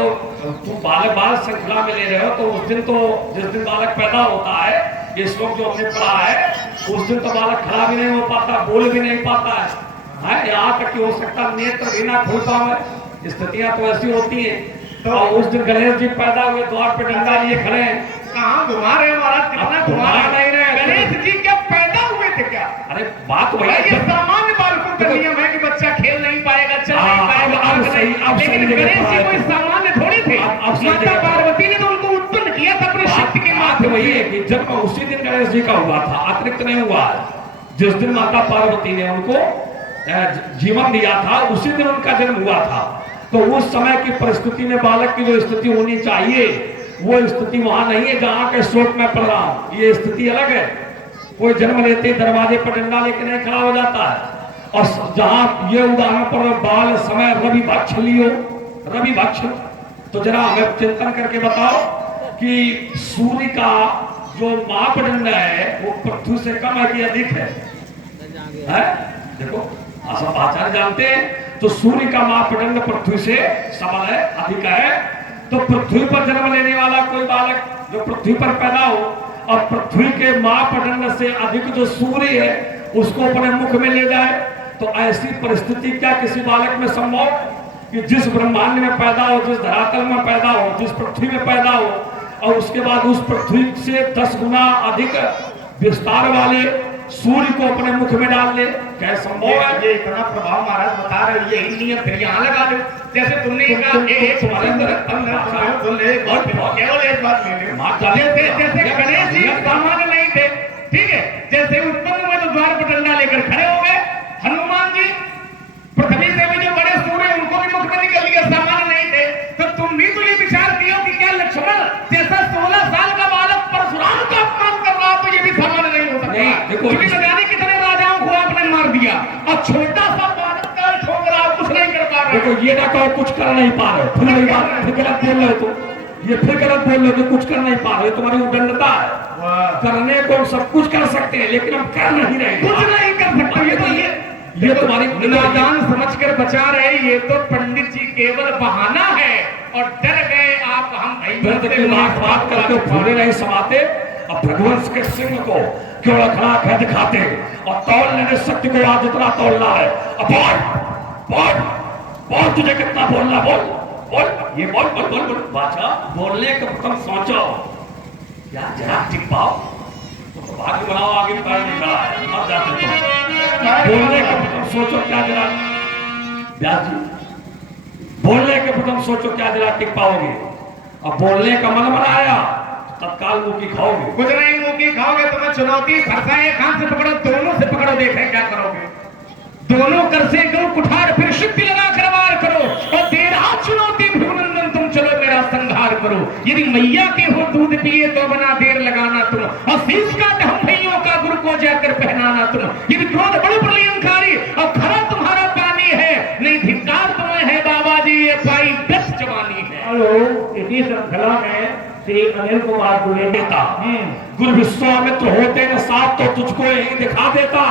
तुम बाल श्रृंखला में ले रहे हो तो उस दिन तो जिस दिन बालक पैदा होता है, ये श्लोक जो हमने पढ़ा है, उस दिन तो बालक खड़ा भी नहीं हो पाता, बोल भी नहीं पाता है। यहाँ तक कि हो सकता नेत्र भी ना खुल पाए। स्थितियां तो ऐसी होती है। तो उस दिन गणेश जी पैदा हुए, द्वार पे डंडा लिए खड़े हैं। कहाँ घुमा रहे हो महाराज, कितना घुमा नहीं रहे? गणेश जी क्या पैदा हुए थे क्या? अरे बात वही है, ये सामान्य बालकों का नियम है कि बच्चा खेल नहीं पाएगा, चल नहीं पाएगा, लेकिन गणेश जी कोई सामान्य थोड़ी थे। माता पार्वती ने तो उनको उत्पन्न किया था अपनी शक्ति के माध्यम। वही है कि जब उसी दिन गणेश जी का हुआ था, अतिरिक्त नहीं हुआ। जिस दिन माता पार्वती ने उनको जीवन दिया था उसी दिन उनका जन्म हुआ था। तो उस समय की परिस्थिति में बालक की जो स्थिति होनी चाहिए वो स्थिति वहां नहीं है जहां के श्लोक में पढ़ रहा हूं। ये स्थिति अलग है। कोई जन्म लेते दरवाजे पर डंडा लेके नहीं खड़ा हो जाता है। और जहां ये उदाहरण पर बाल समय रवि भक्ष लियो, रवि भक्ष, तो जरा हमें चिंतन करके बताओ कि सूर्य का जो मापदंड है वो पृथ्वी से कम है कि अधिक है? देखो सब आचार्य जानते हैं। तो सूर्य का मापदंड पृथ्वी से सबल है, अधिक है। तो पृथ्वी पर जन्म लेने वाला कोई बालक जो पृथ्वी पर पैदा हो और पृथ्वी के मापदंड से अधिक जो सूर्य है उसको अपने मुख में ले जाए, तो ऐसी परिस्थिति क्या किसी बालक में संभव कि जिस ब्रह्मांड में पैदा हो, जिस धरातल में पैदा हो, जिस पृथ्वी में पैदा हो और उसके बाद उस पृथ्वी से 10 गुना अधिक विस्तार वाले सूर्य को अपने मुख में डाल ले? क्या संभव है? ये इतना प्रभाव महाराज बता रहे हो, यही नियम फिर यहाँ लगा दो। जैसे तुमने कहा केवल एक बात ले लो, जैसे गणेश जी सामान्य नहीं थे, ठीक है, जैसे उत्पन्न हुए तो द्वार पर डंडा लेकर खड़े हो गए। हनुमान जी पृथ्वी से भी जो बड़े सूर्य उनको भी मुख में निकल लिया, सामान्य नहीं थे। तो तुम भी तो ये विचार किया कि क्या लक्ष्मण जैसा 16 साल का बालक परशुराम का अपमान कर रहा तो ये भी सामान्य नहीं हो सकता। देखो कितने राजाओं को आपने मार दिया और छोटा सा बालक का ठोक रहा, कुछ नहीं कर पा रहे। देखो ये ना कहो कुछ कर नहीं पा रहे, फिर वही बात, फिर गलत बोल रहे हो। तो ये फिर गलत बोल रहे हो कि कुछ कर नहीं पा रहे, तुम्हारी उद्दंडता है। करने को सब कुछ कर सकते हैं लेकिन हम कर नहीं रहे, कुछ नहीं कर सकते। ये तुम्हारी नादान समझकर बचा रहे, ये तो पंडित जी केवल बहाना है और डर गए आप। हम बात करके पूरे नहीं समाते और भगवंश के सिंह को क्यों खड़ा कर दिखाते और तौल लेने शक्ति को आज इतना तौलना है। अब बोल तुझे कितना बोलना, बोल ये बोल बोल बोल बोल बाचा बोलने का तुम सोचो क्या जरा टिक पाओ तो भाग्य बनाओ, आगे पैर नहीं बढ़ा है, मर जाते तुम। बोलने का तुम सोचो क्या जरा व्यास जी, बोलने के तुम सोचो क्या जरा टिक पाओगे। अब बोलने का मन बनाया तत्काल मुंह खाओगे, कुछ नहीं मुंह खाओगे। तुम्हें चुनौती फरसा एक हाथ से पकड़ो, दोनों से पकड़ो, देखें क्या करोगे। दोनों कर से करो कुठार, फिर शक्ति लगा कर वार करो और देर हाथ चुनौती भूनंदन तुम चलो मेरा संहार करो। यदि मैया के हो दूध पिए तो बना देर लगाना तुम और शीश का हम भैयों का गुरु को जाकर पहनाना तुम। यदि क्रोध बड़े प्रलयंकारी और खरा तुम्हारा पानी है, नहीं धिक्कार तुम्हें है बाबा जी ये पाई 10 जवाब चालू इसी श्रृंखला में श्री अनिल कुमार दुबे देता गुरु विश्वामित्र होते न साथ तो तुझको यही दिखा देता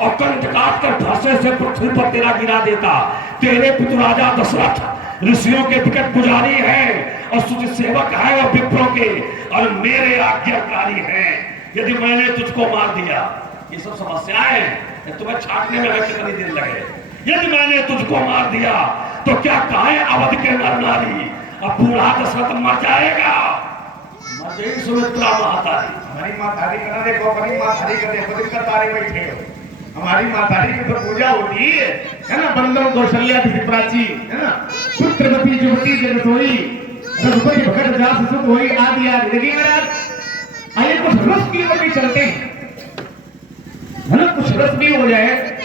और कंठ काट कर फंसे से पृथ्वी पर तेरा गिरा देता। तेरे पितु राजा दशरथ ऋषियों के विकट पुजारी है और सूर्य सेवक है और विप्रों के और मेरे आज्ञाकारी है। यदि मैंने तुझको मार दिया, ये सब समस्याएं तुम्हें छाटने में कितनी देर लगे। यदि मैंने तुझको मार दिया तो क्या कहे अवध के नर नारी अब बूढ़ा दशरथ मर जाएगा। मर सुमित्रा महातारी हमारी मातारी का देखो, अपनी मातारी का देखो, दिक्कत तारे बैठे हो। हमारी मातारी की तो पूजा होती है ना। बंदर कौशल्या की प्राची है ना, पुत्रवती जुवती जग सोई, रघुपति भगत जास सुख होई, आदि आदि। देखिए महाराज, आइए कुछ रस की ओर भी चलते हैं, है ना, कुछ रस भी हो जाए।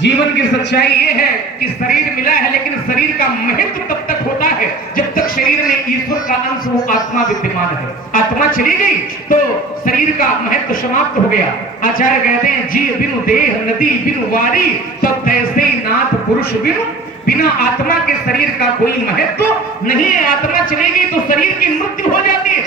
जीवन की सच्चाई ये है कि शरीर मिला है, लेकिन शरीर का महत्व तब तक होता है जब तक शरीर में ईश्वर का अंश वो आत्मा विद्यमान है। आत्मा चली गई तो शरीर का महत्व समाप्त हो गया। आचार्य कहते हैं, जीव बिनु देह नदी बिनु वारी, तब तैसे ही नाथ पुरुष बिनु। बिना आत्मा के शरीर का कोई महत्व नहीं है। आत्मा चलेगी तो शरीर की मृत्यु हो जाती है।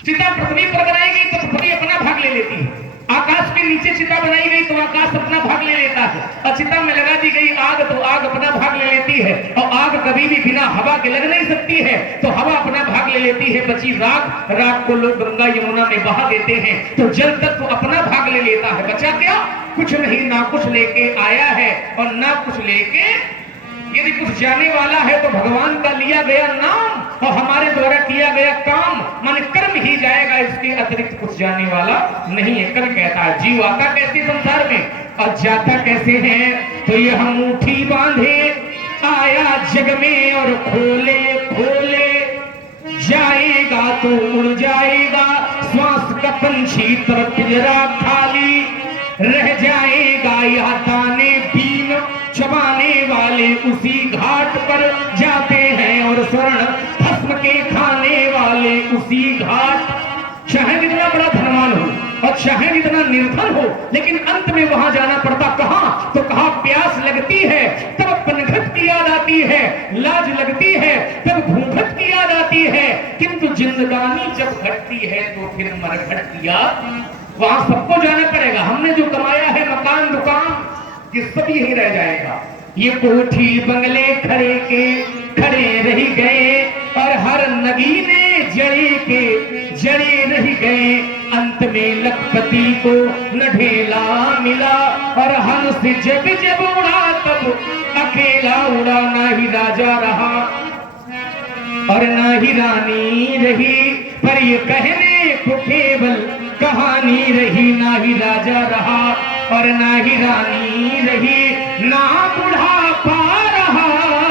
चिता पृथ्वी पर बनाई गई तो पृथ्वी अपना भाग ले लेती है। आकाश के नीचे चिता बनाई गई तो आकाश अपना भाग ले लेता है। और चिता में लगा दी गई आग तो आग अपना भाग ले लेती है। और आग कभी भी बिना हवा के लग नहीं सकती है, तो हवा अपना भाग ले लेती है। बची राख, राख को लोग गंगा यमुना में बहा देते हैं, तो जल तत्व तो अपना भाग ले लेता है। बचा क्या? कुछ नहीं। ना कुछ लेके आया है और ना कुछ लेके, यदि कुछ जाने वाला है तो भगवान का लिया गया नाम और हमारे द्वारा किया गया काम मन कर्म ही जाएगा, इसके अतिरिक्त कुछ जाने वाला नहीं है। कल कहता है, जीव आता कैसे संसार में और जाता कैसे है, तो ये हम मुट्ठी बांधे आया जग में और खोले खोले जाएगा तो उड़ जाएगा। श्वास का पंछी तरफ पिंजरा खाली रह जाएगा। या दाने बीन चबाने वाले उसी घाट पर जाते हैं और स्वर्ण भस्म के खाने वाले उसी घाट। चाहे जितना बड़ा धनवान हो और चाहे जितना निर्धन हो, लेकिन अंत में वहां जाना पड़ता। कहां? तो कहा प्यास लगती है तब पनघट की याद आती है, लाज लगती है तब घूंघट की याद आती है, किंतु जिंदगानी जब घटती है तो फिर मरघट की याद। वहां सबको जाना पड़ेगा। हमने जो कमाया है मकान दुकान ये सब यही रह जाएगा। ये कोठी बंगले खड़े के खड़े रह गए और हर नगीने जड़े के जड़े रह गए। अंत में लखपति को न ढेला मिला और हंस जब जब उड़ा तब अकेला उड़ा। ना ही राजा रहा और ना ही रानी रही, पर ये कहने को केवल कहानी रही। ना ही राजा रहा और ना ही रानी रही, ना बुढ़ापा रहा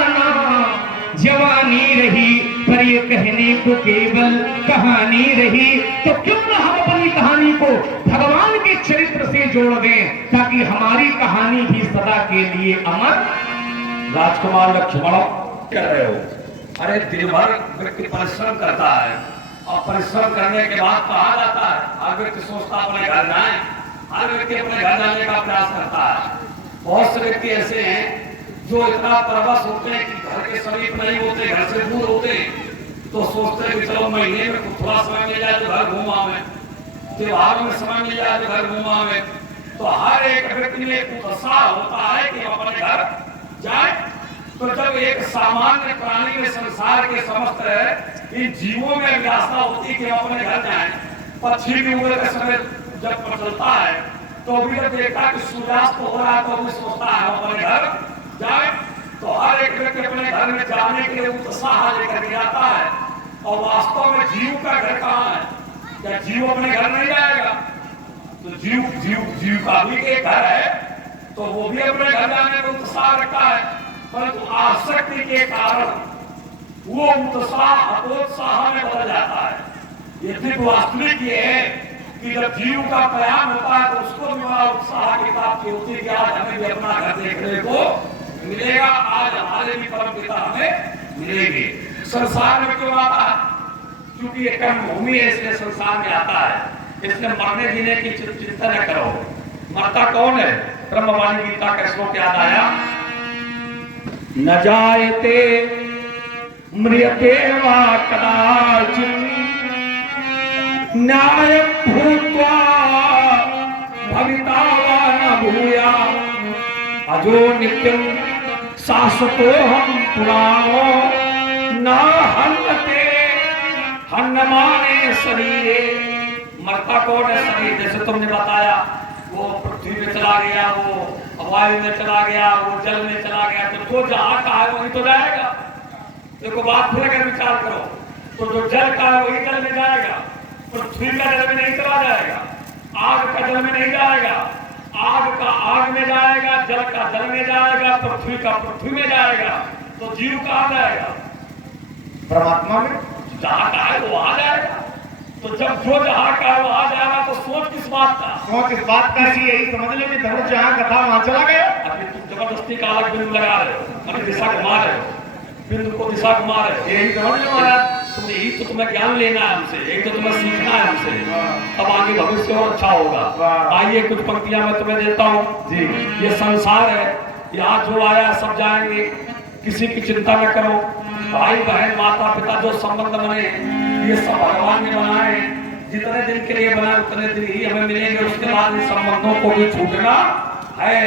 ना जवानी रही, पर ये कहने को केवल कहानी रही। तो क्यों ना हम अपनी कहानी को भगवान के चरित्र से जोड़ दें, ताकि हमारी कहानी भी सदा के लिए अमर। राजकुमार लक्ष्मण कर रहे हो। अरे दिन भर व्यक्ति परिश्रम करता है और परिश्रम करने के बाद कहा जाता है, हर व्यक्ति सोचता अपने घर जाए, हर व्यक्ति अपने घर जाने का प्रयास करता है। बहुत से व्यक्ति ऐसे हैं जो इतना परवश होते हैं कि घर के समीप नहीं होते, घर से दूर होते, तो सोचते हैं कि चलो महीने में थोड़ा समय मिल जाए तो घर घूम आवे, त्योहारों में समय मिल जाए तो घर घूम आवे। तो हर एक व्यक्ति में एक उत्साह होता है कि हम अपने घर जाए। तो जब एक सामान्य प्राणी में संसार के समस्त इन जीवों में अभिलाषा होती है कि हम अपने घर जाएं, पक्षी की उम्र का समय जब प्रचलता है तो अभी जब देखा कि सूर्यास्त हो रहा है तो अभी सोचता है हम अपने घर जाए। तो हर एक व्यक्ति अपने घर में जाने के लिए उत्साह लेकर के आता है। और वास्तव में जीव का घर कहाँ है? क्या जीव अपने घर नहीं जाएगा? तो जीव का भी एक घर है, तो वो भी अपने घर जाने में उत्साह रखता है, परंतु आसक्ति के कारण वो उत्साह हतोत्साह में बदल जाता है। यदि वास्तविक ये है कि जब जीव का प्रयाण होता है तो उसको भी बड़ा उत्साह की प्राप्ति होती है कि आज हमें भी अपना घर देखने को मिलेगा, आज हमारे भी परम पिता हमें मिलेंगे। संसार में क्यों आता है? क्योंकि ये कर्म भूमि है, इसलिए संसार में आता है। इसलिए मरने जीने की चिंता न करो। मरता कौन है? ब्रह्मवाणी गीता का श्लोक याद आया, न जायते म्रियते वा कदाचित् न्यायं भूत्वा भविता वा न भूयात् अजो नित्यं शाश्वतोऽहं पुराणो न हन्यते हन्यमाने शरीरे। मरता कौन है शरीर? जैसे तुमने बताया वो पृथ्वी में चला गया, वो वायु में चला गया, वो जल में चला गया, तो जो जहां का है वही तो जाएगा। देखो बात फिर अगर विचार करो तो जो जल का है वही जल में जाएगा, पृथ्वी का जल में नहीं चला जाएगा, आग का जल में नहीं जाएगा, आग का आग में जाएगा, जल का जल में जाएगा, पृथ्वी का पृथ्वी में जाएगा, तो जीव कहां जाएगा? परमात्मा में। जहां का है वो वहां जाएगा। तो जब जो जहां का है वहां जाएगा तो सोच किस बात का? सोच इस बात का कि यही समझ लो कि धनुष जहां का था वहां चला गया। अभी तुम जबरदस्ती का अलग बिंदु लगा रहे हो, मतलब दिशा घुमा रहे हो, बिंदु को दिशा घुमा रहे हो। यही समझ लो महाराज। तुम यही तो तुम्हें ज्ञान लेना है हमसे, एक तो तुम्हें सीखना है हमसे, तब आगे भविष्य और अच्छा होगा। आइए कुछ पंक्तियां मैं तुम्हें देता हूँ जी। ये संसार है, यहाँ जो आया सब जाएंगे, किसी की चिंता न करो। भाई बहन माता पिता जो संबंध बने ये सब भगवान ने बनाए, जितने दिन के लिए बनाए उतने दिन ही हमें मिलेंगे, उसके बाद इन संबंधों को भी छूटना है।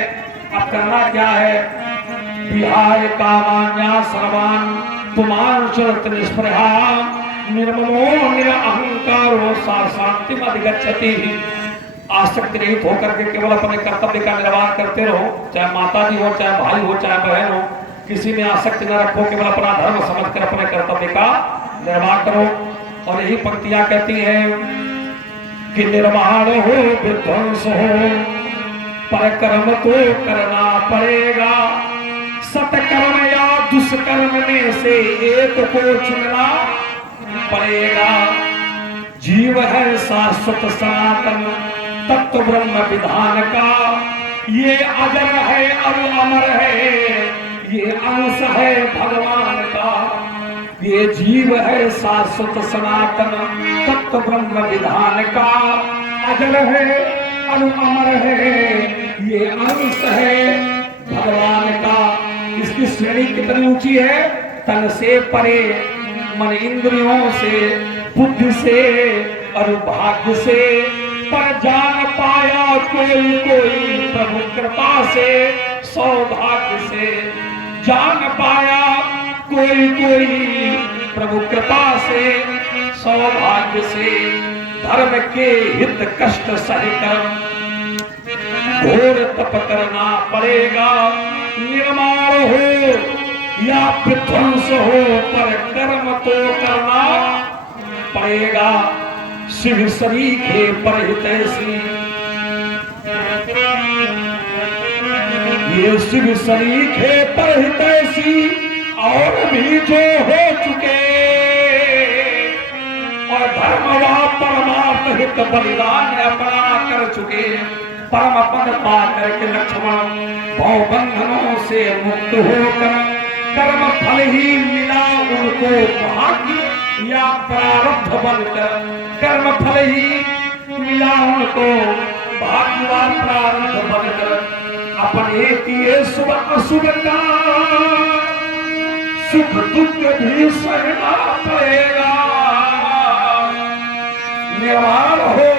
अब करना क्या है? विहाय कामान्या सर्वान् पुमान् चरत निस्पृहा निर्ममो निरअहंकारो सा शांतिम अधिगच्छति। आसक्ति रहित होकर के केवल अपने कर्तव्य का निर्वाह करते रहो, चाहे माता जी हो, चाहे भाई हो, चाहे बहन हो, किसी में आसक्ति न रखो, केवल अपना धर्म समझकर अपने कर्तव्य का निर्वाह करो। और यही पंक्तियां कहती हैं कि निर्माण हो विध्वंस हो पर कर्म तो करना पड़ेगा, सत्कर्म या दुष्कर्म में से एक को चुनना पड़ेगा। जीव है शाश्वत सनातन तत्व ब्रह्म विधान का, ये अजर है और अमर है, ये अंश है भगवान का। ये जीव है शाश्वत सनातन तत्व ब्रह्म विधान का, अजर है और अमर है, ये अंश है भगवान का। इसकी श्रेणी कितनी ऊंची है? तन से परे, मन इंद्रियों से, बुद्धि से और भाग्य से, पर जान पाया कोई कोई प्रभु कृपा से, सौभाग्य से जान पाया कोई कोई प्रभु कृपा से, सौभाग्य से। धर्म के हित कष्ट सहिकर घोर तप करना पड़ेगा। निर्माण हो या विध्वंस हो पर कर्म तो करना पड़ेगा। शिव सरीखे परहितैषी, ये शिव सरीखे परहितैषी और भी जो हो चुके और धर्म व परमार्थ हित बलिदान अपना कर चुके, परम पद पा करके लक्ष्मण भव बंधनों से मुक्त होकर कर्म फल ही मिला उनको भाग्य या प्रारब्ध बनकर, कर्म फल ही मिला उनको भाग्य व प्रारब्ध बनकर, अपने किए शुभ अशुभ का सुख दुख भी सहना पड़ेगा। निर्माण हो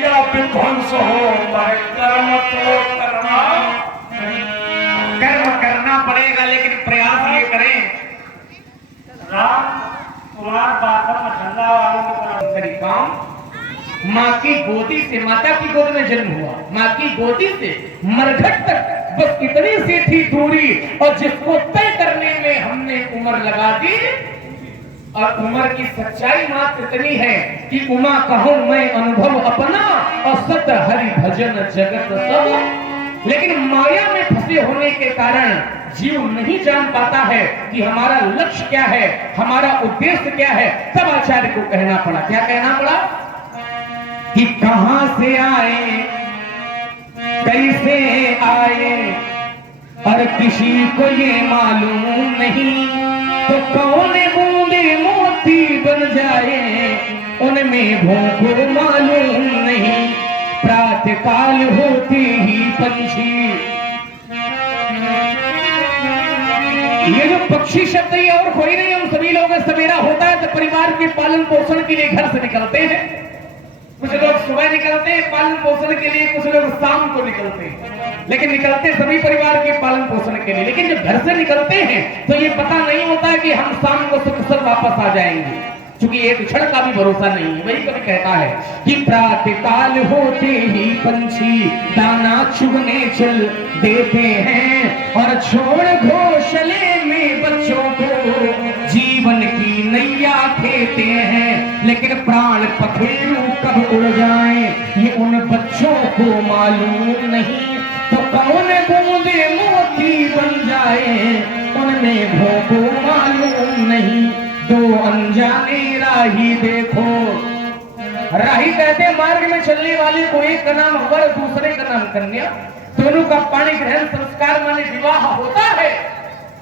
या विध्वंस हो पर कर्म तो करना पड़ेगा, लेकिन प्रयास ये करें। राम कुमार बाबा मठंडा वालों मेरी काम माँ की गोदी से, माता की गोद में जन्म हुआ, माँ की गोदी से मरघट तक बस इतनी सी थी दूरी, और जिसको तय करने में हमने उम्र लगा दी। और उम्र की सच्चाई मात्र इतनी है कि उमा कहूं मैं अनुभव अपना, और सत हरि भजन जगत सब। लेकिन माया में फंसे होने के कारण जीव नहीं जान पाता है कि हमारा लक्ष्य क्या है, हमारा उद्देश्य क्या है। तब आचार्य को कहना पड़ा, क्या कहना पड़ा कि कहां से आए, कैसे आए, और किसी को ये मालूम नहीं, तो कौन बूंदे मोती बन जाए, उनमें भूख मालूम नहीं। प्रातः काल होते ही पंछी ये जो पक्षी शब्द है और कोई नहीं, हम सभी लोग सवेरा होता है तो परिवार के पालन पोषण के लिए घर से निकलते हैं। कुछ लोग सुबह निकलते हैं पालन पोषण के लिए, कुछ लोग शाम को निकलते हैं, लेकिन निकलते सभी परिवार के पालन पोषण के लिए। लेकिन जब घर से निकलते हैं तो ये पता नहीं होता है कि हम शाम को सकुशल वापस आ जाएंगे, क्योंकि एक क्षण का भी भरोसा नहीं है। वही कभी कहता है कि प्रातःकाल होते ही पंछी दाना चुगने चल देते हैं और छोड़ घोंसले में बच्चों को जीवन की नैया खेते हैं। लेकिन प्राण पखेरु कब उड़ जाए ये उन बच्चों को मालूम नहीं, तो कौन बूंदे मोती बन जाए उनमें को मालूम नहीं। दो अनजाने राही देखो, राही कहते मार्ग में चलने वाले को एक का नाम वर दूसरे का नाम कन्या, दोनों का पाणी ग्रहण संस्कार माने विवाह होता है।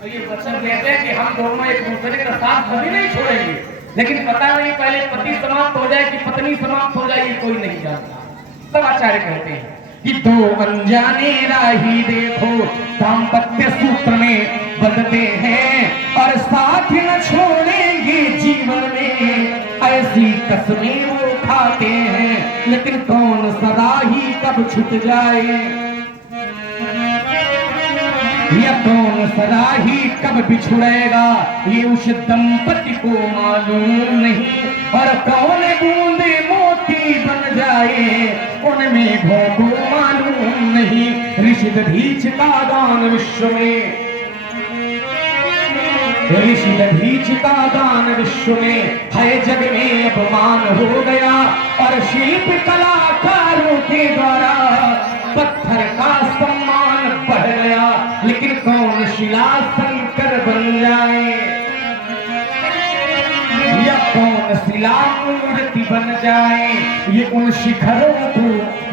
तो ये वचन कहते हैं कि हम दोनों एक दूसरे का साथ कभी नहीं छोड़ेंगे, लेकिन पता नहीं पहले पति समाप्त हो जाए कि पत्नी समाप्त हो जाए, ये कोई नहीं जानता। तब आचार्य कहते हैं कि दो अनजाने राही देखो दाम्पत्य सूत्र में बंधते हैं और साथ न छोड़ेंगे जीवन में, ऐसी कसमें वो खाते हैं। लेकिन कौन सदा ही कब छूट जाए, या कौन सदा ही कब बिछुड़ेगा ये उस दंपति को मालूम नहीं। और कौन बूंदे मोती बन जाए उनमें को मालूम नहीं। ऋषि दधीच का दान विश्व में, ऋषि दधीच का दान विश्व में है जग में अपमान हो गया। और शिल्प कलाकारों के द्वारा पत्थर का सम्मान बढ़ गया। लेकिन कौन शिला शंकर बन जाए, या कौन शिला मूर्ति बन जाए ये उन शिखरों को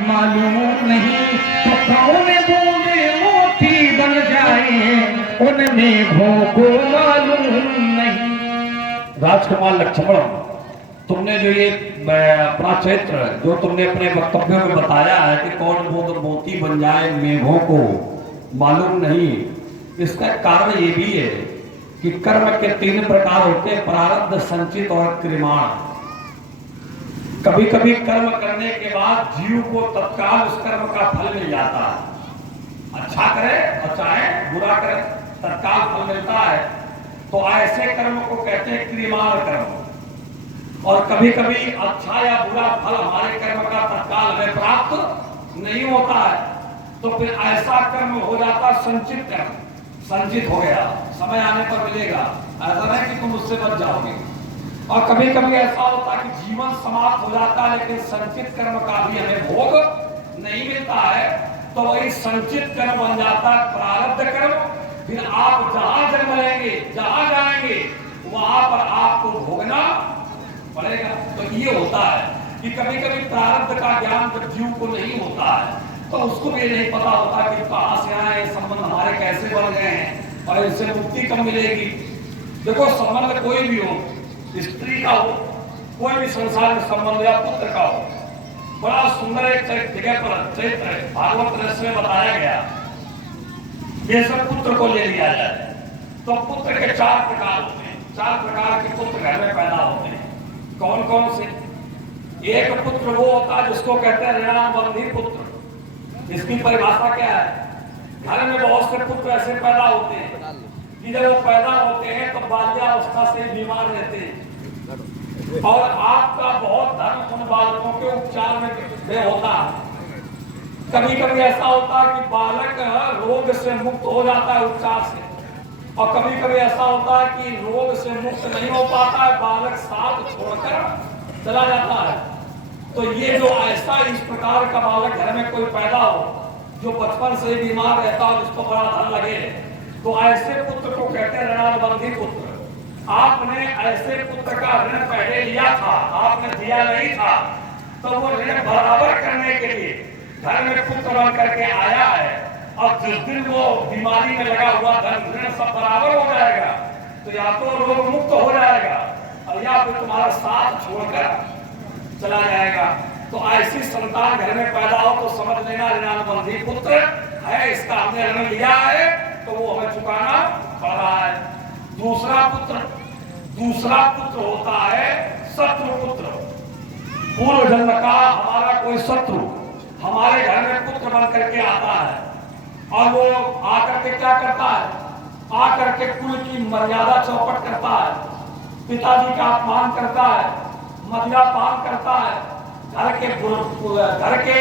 मालूम नहीं। तो कौन बूंदे मोती बन जाए उनमें को मालूम नहीं। राजकुमार लक्ष्मण, तुमने जो ये अपना चरित्र जो तुमने अपने वक्तव्य में बताया है कि कौन बूंद मोती बन जाए मेघों को मालूम नहीं, इसका कारण ये भी है कि कर्म के 3 प्रकार होते हैं, प्रारब्ध, संचित और क्रिमाण। कभी कभी कर्म करने के बाद जीव को तत्काल उस कर्म का फल मिल जाता है। अच्छा करे और चाहे बुरा करे तत्काल फल मिलता है, तो ऐसे कर्म को कहते हैं क्रिमाण कर्म। और कभी कभी अच्छा या बुरा फल हमारे कर्म का तत्काल हमें प्राप्त नहीं होता है, तो फिर ऐसा कर्म हो जाता संचित कर्म। संचित हो गया, समय आने पर मिलेगा, ऐसा नहीं कि तुम उससे बच जाओगे। और कभी कभी ऐसा होता कि जीवन समाप्त हो जाता है लेकिन संचित कर्म का भी हमें भोग नहीं मिलता है, तो वही संचित कर्म बन जाता है प्रारब्ध कर्म। फिर आप जहां जन्म लेंगे, जहां जाएंगे, वहां पर आपको भोगना पड़ेगा। तो ये होता है कि कभी कभी प्रारब्ध का ज्ञान जब जीव को नहीं होता है तो उसको भी नहीं पता होता कि कहां से आए, संबंध हमारे कैसे बन गए हैं और इससे मुक्ति कब मिलेगी। देखो, संबंध कोई भी हो, स्त्री का हो, कोई भी संसार में संबंध या पुत्र का हो, बड़ा सुंदर एक जगह पर चरित्र भागवत रहस्य में बताया गया। ये सब पुत्र को ले लिया जाए तो पुत्र के 4 प्रकार होते हैं। 4 प्रकार के पुत्र घर में पैदा होते हैं। कौन कौन से? एक पुत्र वो होता है जिसको कहते हैं ऋणानुबंधी पुत्र। इसकी परिभाषा क्या है? घर में बहुत से पुत्र ऐसे पैदा होते हैं कि जब वो पैदा होते हैं तो बाल्यावस्था से बीमार रहते हैं और आपका बहुत धन उन बालकों के उपचार में होता है। कभी कभी ऐसा होता है कि बालक रोग से मुक्त हो जाता है उपचार से, और कभी कभी ऐसा होता है कि रोग से मुक्त नहीं हो पाता है, बालक साथ छोड़कर चला जाता है। तो ये जो ऐसा इस प्रकार का बालक घर में कोई पैदा हो जो बचपन से ही बीमार रहता हो, जिसको बड़ा धन लगे, तो ऐसे पुत्र को कहते हैं ऋणानुबंधी पुत्र। आपने ऐसे पुत्र का ऋण पहले लिया था, आपने दिया नहीं था, तो वो ऋण बराबर करने के लिए घर में पुत्र बन करके आया है। और जिस दिन वो बीमारी में लगा हुआ धन ऋण सब बराबर हो जाएगा, तो या तो रोग मुक्त हो जाएगा और या फिर तुम्हारा साथ छोड़कर चला जाएगा। तो ऐसी संतान घर में पैदा हो तो समझ लेना ऋणानुबंधी पुत्र है, इसका हमने ऋण लिया है तो वो हमें चुकाना पढ़ रहा है। दूसरा पुत्र होता है शत्रु पुत्र। पूर्व जन्म का हमारा कोई शत्रु हमारे घर में पुत्र बन करके आता है और वो आकर के क्या करता है, आकर के कुल की मर्यादा चौपट करता है, पिताजी का अपमान करता है, मद्यपान करता है, घर के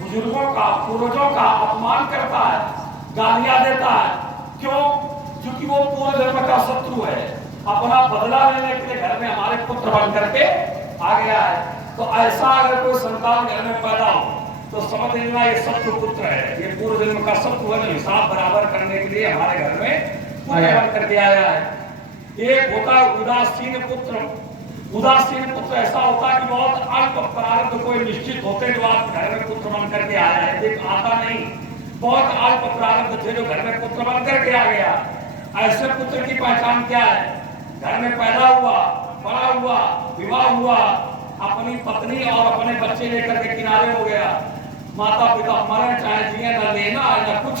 बुजुर्गों का पूर्वजों का अपमान करता है, गालियां देता है। क्यों? क्योंकि वो पूर्व जन्म का शत्रु है, अपना बदला लेने के लिए घर में हमारे पुत्र बन करके आ गया है। तो ऐसा अगर कोई संतान घर में पैदा हो तो समझ लेना ये शत्रु पुत्र है, ये पूर्व जन्म का शत्रु है, हिसाब बराबर करने के लिए हमारे घर में पुत्र बन करके आया है। एक होता है उदासीन पुत्र। उदासीन पुत्र ऐसा होता है कि बहुत अल्प प्रारब्ध कोई निश्चित होते जो आप घर में पुत्र बन करके आया है, एक आता नहीं, बहुत अल्प प्रारब्ध थे जो घर में पुत्र बन करके आ गया। ऐसे पुत्र की पहचान क्या है? घर में पैदा हुआ, बड़ा हुआ, विवाह हुआ, अपनी पत्नी और अपने बच्चे लेकर के किनारे हो गया, माता पिता मरे चाहे जिए, न लेना है न कुछ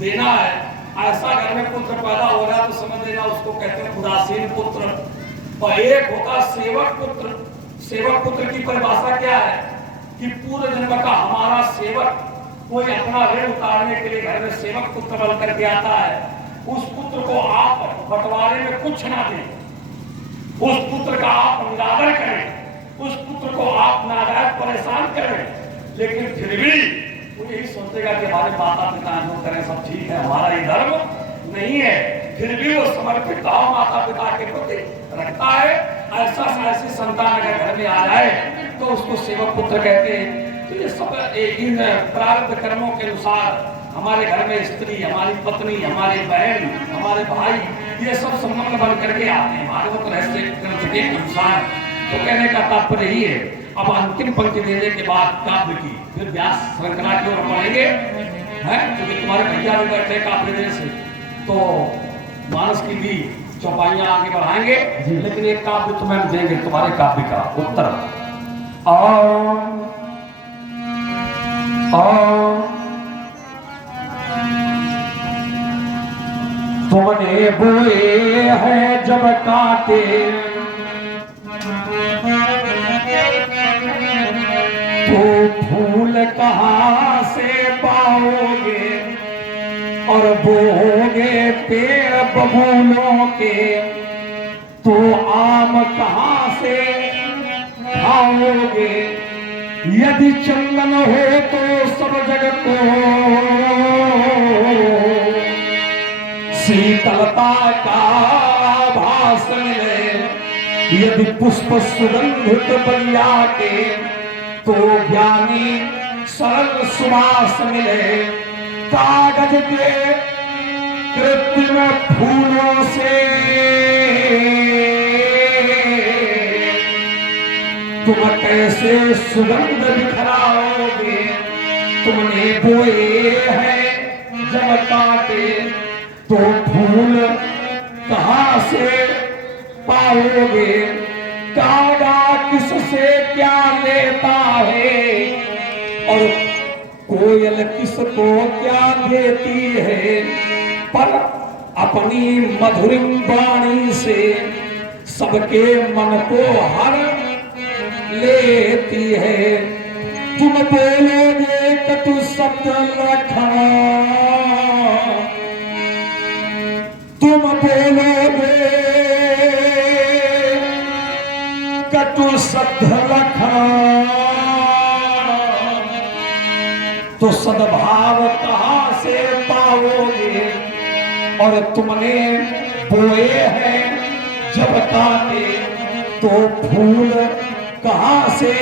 देना है, ऐसा घर में पुत्र पैदा हो गया तो समझ लेना उसको कहते हैं उदासीन पुत्र। और एक होता सेवक पुत्र। सेवक पुत्र की परिभाषा क्या है कि पूर्व जन्म का हमारा सेवक कोई अपना ऋण उतारने के लिए घर में सेवक पुत्र बन करके आता है, उस पुत्र को आप बंटवारे में कुछ ना दें, उस पुत्र का आप निरादर करें, उस पुत्र को आप नाजायज परेशान करें, लेकिन फिर भी वो यही सोचेगा कि हमारे माता पिता जो करें सब ठीक है, हमारा ये धर्म नहीं है, फिर भी वो समर्पित भाव माता पिता के प्रति रखता है। ऐसी संतान अगर घर में आ जाए तो उसको सेवक पुत्र कहते हैं। तो ये सब इन प्रारब्ध कर्मों के अनुसार हमारे घर में स्त्री, हमारी पत्नी, हमारी बहन, हमारे भाई, ये सब संबंध बन करके आते हैं भागवत रहस्य ग्रंथ के अनुसार। तो कहने का तात्पर्य ही है। अब अंतिम पंक्ति देने के बाद काव्य की फिर व्यास श्रृंखला की ओर बढ़ेंगे, हैं, क्योंकि तुम्हारे भैया भी बैठे काफी देर से, तो मानस की भी चौपाइयां आगे बढ़ाएंगे, लेकिन एक काव्य तुम्हें देंगे, तुम्हारे काव्य का उत्तर। तुमने बोए है जब काटे, तो फूल कहाँ से पाओगे, और बोगे पेड़ बबूलों के, तो आम कहाँ से खाओगे। यदि चंदन हो तो सब जग को शीतलता का आभास मिले, यदि पुष्प सुगंधित बलिया के, तो ज्ञानी सरल सुवास मिले। कागज के कृत्रिम फूलों से तुम कैसे सुगंध बिखराओगे। तुमने बोए है जब काटे, तो फूल कहाँ से पाओगे। कागा किससे क्या लेता है, और कोयल किसको क्या देती है। पर अपनी मधुरिम वाणी से सबके मन को हर लेती है। तुम बोलोगे कटु शब्द लखना, तुम बोलोगे कटु शब्द लखना, तो सद्भाव कहाँ से पाओगे। और तुमने बोए हैं जब काटे, तो फूल कहाँ से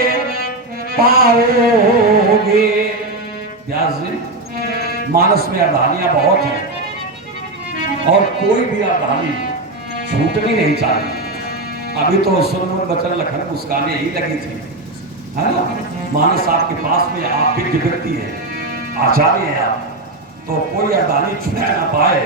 पाओगे। व्यास जी, मानस में अर्धानियां बहुत हैं और कोई भी अर्धानी छूटनी नहीं चाहिए। अभी तो सुरमुन बचन लखन मुस्काने ही लगी थी, है ना। मानस आपके पास में, आप विज्ञ व्यक्ति है, आचार्य है आप, तो कोई अर्धानी छूट ना पाए।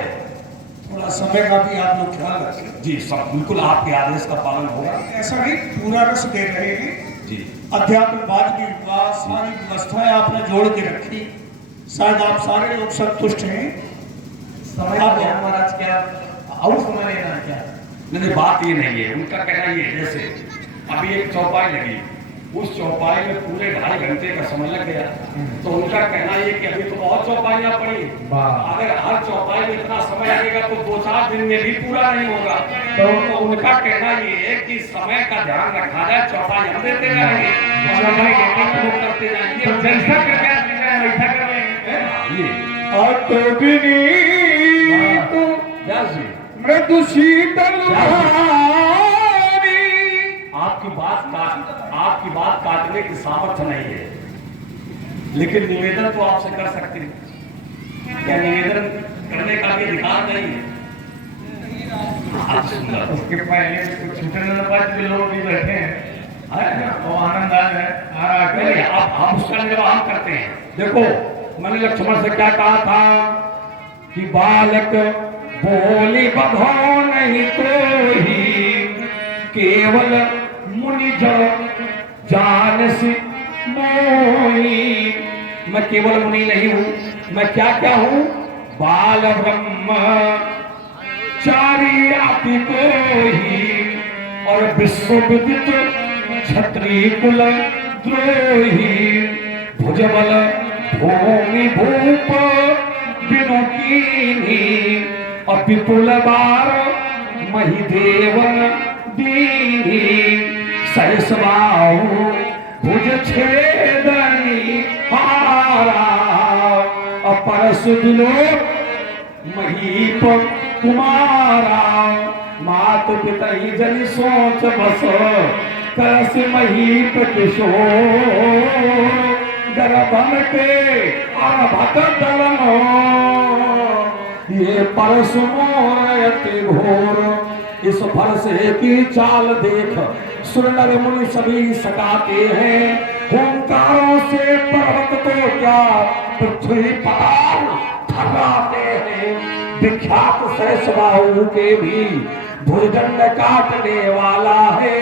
थोड़ा समय का भी आप लोग ख्याल रखें। जी, सब बिल्कुल आपके आदेश का पालन होगा। ऐसा नहीं, पूरा रस दे रहे हैं जी। अध्यात्मवाद की सारी व्यवस्थाएं आपने जोड़ के रखी, शायद आप सारे लोग संतुष्ट हैं। समय का ध्यान महाराज क्या और समझ लेना क्या? नहीं, बात ये नहीं है। उनका कहना ये है, जैसे अभी एक चौपाई लगी, उस चौपाई में पूरे 2.5 घंटे का समय लग गया, तो उनका कहना ये कि अभी तो बहुत चौपाइयां पड़ी, अगर हर चौपाई में इतना समय लगेगा तो 2-4 दिन में भी पूरा नहीं होगा। तो उनका कहना ये है कि समय का ध्यान रखा जाए, चौपाई हम देते जाएंगे, चौपाई करते जाएंगे, तो जैसा करके वैसा कर लेंगे। ये और तो मृदु शीतल आपकी बात काटने की सामर्थ्य नहीं है, लेकिन निवेदन तो आपसे कर सकते हैं। क्या निवेदन करने का भी अधिकार नहीं है? उसके पहले कुछ छूटने लोग भी बैठे हैं, तो आनंद आ रहा है। आप उसका निर्वाह करते हैं। देखो, मैंने लक्ष्मण से क्या कहा था कि बालक बोली बधो नहीं तो ही, केवल मुनि जानसी मोही। मैं केवल मुनि नहीं हूं, मैं क्या क्या हूं? बाल ब्रह्म चारी अति को ही, और विश्व विदित क्षत्रिय कुल द्रोही। भुजबल भूमि भूप बिनु कीन्ही, और विपुल बार महिदेवन दीनी। सहसबाहु भुज छेदनी हारा, अपरस विलोक महीप कुमारा। मात पिता ही जन सोच बस, करस महीप किशोर। गर्भन के अर्भक दलन, ये परस मोरयति घोर। इस फरसे की चाल देख सुर नर मुनि सभी सकाते हैं। हुंकारों से पर्वत को क्या पृथ्वी पाताल थर्राते हैं। विख्यात सहस्बाहु के भी भुजदंड काटने वाला है।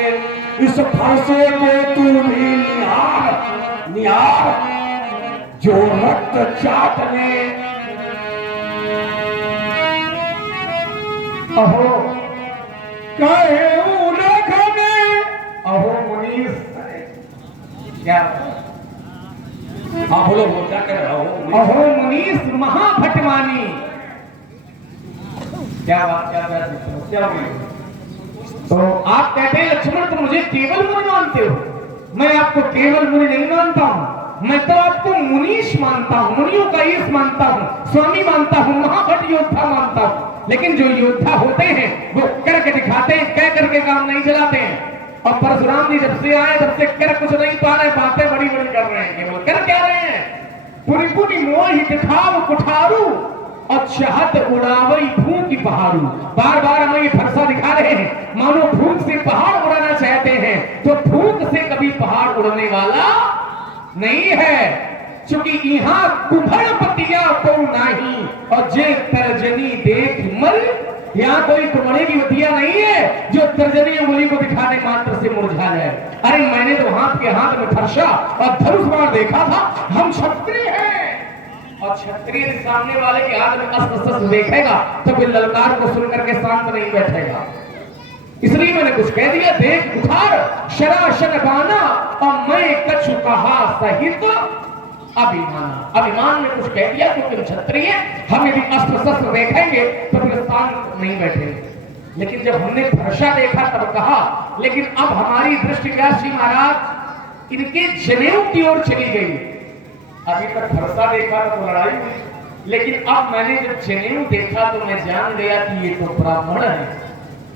इस फरसे को तू भी निहार, जो रक्त चाटने। अहो कहे अहो मुनीस, क्या? हाँ बोलो, क्या कर रहा हो? अहो मुनीस महाभटवानी। क्या बात, क्या हुई? तो आप कहते हैं लक्ष्मण तुम मुझे केवल मुनि मानते हो। मैं आपको केवल मुनि नहीं मानता हूं, मैं तो आपको मुनीश मानता हूं, मुनियों का ईश मानता हूं, स्वामी मानता हूं, महाभट योद्धा मानता हूं। लेकिन जो योद्धा होते हैं वो करके दिखाते हैं, कह करके काम नहीं चलाते हैं। और परशुराम जी जब से आए तब से कर कुछ नहीं पा रहे, बातें बड़ी बड़ी कर रहे हैं। केवल कर क्या रहे हैं? पुरी पुरी मोहि दिखाव कुठारू, और चाहत उड़ावई फूंक पहाड़ू। बार बार हमें ये फरसा दिखा रहे हैं, मानो फूंक से पहाड़ उड़ाना चाहते हैं, तो फूंक से कभी पहाड़ उड़ने वाला नहीं है। क्योंकि यहाँ कुम्भड़ पतिया को नहीं, और जे तर्जनी देख मर। यहाँ कोई कुम्भड़े की बतिया नहीं है जो तर्जनी उंगली को दिखाने मात्र से मुरझा जाए। अरे मैंने तो आपके हाथ में फरसा और धनुष बाण देखा था। हम क्षत्रिय हैं, और क्षत्रिय सामने वाले के हाथ में अस्त्र शस्त्र देखेगा तो फिर ललकार को सुन करके शांत नहीं बैठेगा। इसलिए मैंने कुछ कह दिया, देख उखाड़ शराशन गाना, और मैं कछु कहा सहित अभिमान। अभिमान में कुछ कह दिया क्योंकि क्षत्रिय, हम यदि अस्त्र शस्त्र देखेंगे तो फिर शांत नहीं बैठेंगे। लेकिन जब हमने फरसा देखा तब कहा, लेकिन अब हमारी दृष्टि व्यासी महाराज इनके जनेऊ की ओर चली गई। अभी तक फरसा देखा तो लड़ाई हुई, लेकिन अब मैंने जब जनेऊ देखा तो मैं जान गया कि ये तो ब्राह्मण है।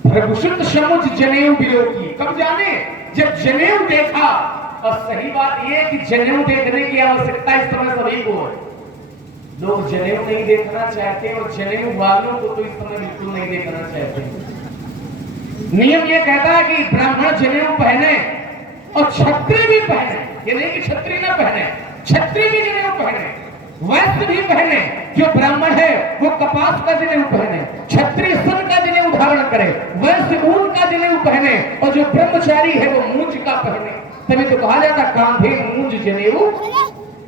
भृगुसुत समुझ जनेऊ विलोकी। कब जाने? जब जनेऊ देखा। और सही बात यह कि जनेऊ देखने की आवश्यकता इस समय सभी को है। लोग जनेऊ नहीं देखना चाहते, और जनेऊ वालों को तो इस समय बिल्कुल नहीं देखना चाहते। नियम यह कहता है कि ब्राह्मण जनेऊ पहने और क्षत्रिय भी पहने। ये नहीं कि क्षत्रिय न पहने, क्षत्रिय भी जनेऊ पहने, वैश्य भी पहने। जो ब्राह्मण है वो कपास का जनेऊ पहने, क्षत्रिय सन का जनेऊ धारण करे, वैश्य ऊन का जनेऊ पहने, और जो ब्रह्मचारी है वो मूंज का पहने। तभी तो कहा जाता कांधे मूंज जनेऊ।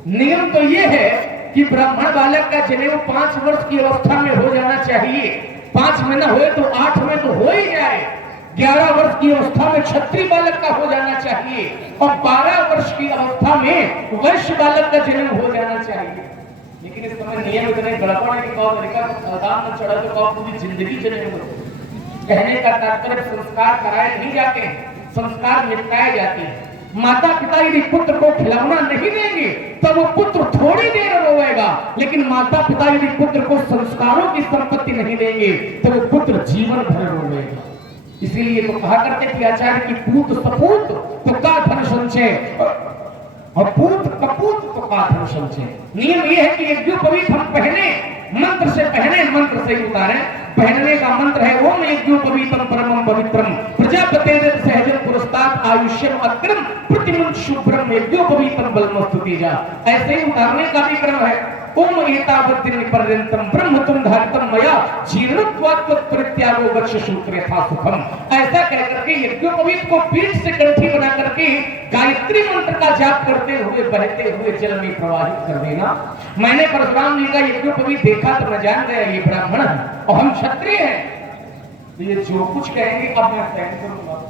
नियम तो ये है कि ब्राह्मण बालक का जनेऊ 5 वर्ष की अवस्था में हो जाना चाहिए। 5 में न होए तो 8 में तो हो ही जाए। 11 वर्ष की अवस्था में क्षत्रिय बालक का हो जाना चाहिए और 12 वर्ष की अवस्था में वैश्य बालक का जन्म हो जाना चाहिए। लेकिन इस समय नियम इतने गड़बड़ है कि बहुत तरीका सावधान न चढ़ा तो बहुत पूरी जिंदगी चले हुए। कहने का तात्पर्य संस्कार कराए नहीं जाते हैं, संस्कार निपटाए जाते हैं। माता पिता यदि पुत्र को खिलौना नहीं देंगे तो वो पुत्र थोड़ी देर रोएगा, लेकिन माता पिता यदि पुत्र को संस्कारों की संपत्ति नहीं देंगे तो वो पुत्र जीवन भर रोएगा। इसीलिए तो कहा करते थे आचार्य की पूत सपूत तो का धन संचय और पूत कपूत तो का धन संचय। नियम ये है कि यज्ञोपवीत हम पहने, मंत्र से पहने, मंत्र से उतारे। पहनने का मंत्र है ओम यज्ञोपवीतम परमं पवित्रम प्रजापते सहजम पुरस्तात् आयुष्यम अग्रम प्रतिमुंच शुभ्रम यज्ञोपवीतम बलमस्तु तेजा। ऐसे ही उतारने का भी क्रम है। ओम एतावद्दिन पर्यंतम ब्रह्मतुम धारितम मया जीर्णत्वात् परित्यागो वक्ष सूत्र यथा सुखम। ऐसा कह करके यज्ञोपवीत को पीठ से कंठी बना करके गायत्री मंत्र का जाप करते हुए बहते हुए जल में प्रवाहित कर देना। मैंने परशुराम जी का यज्ञोपवीत देखा तो मैं जान गया ये ब्राह्मण है और हम क्षत्रिय हैं। ये जो कुछ कहेंगे अब मैं सहन करूंगा,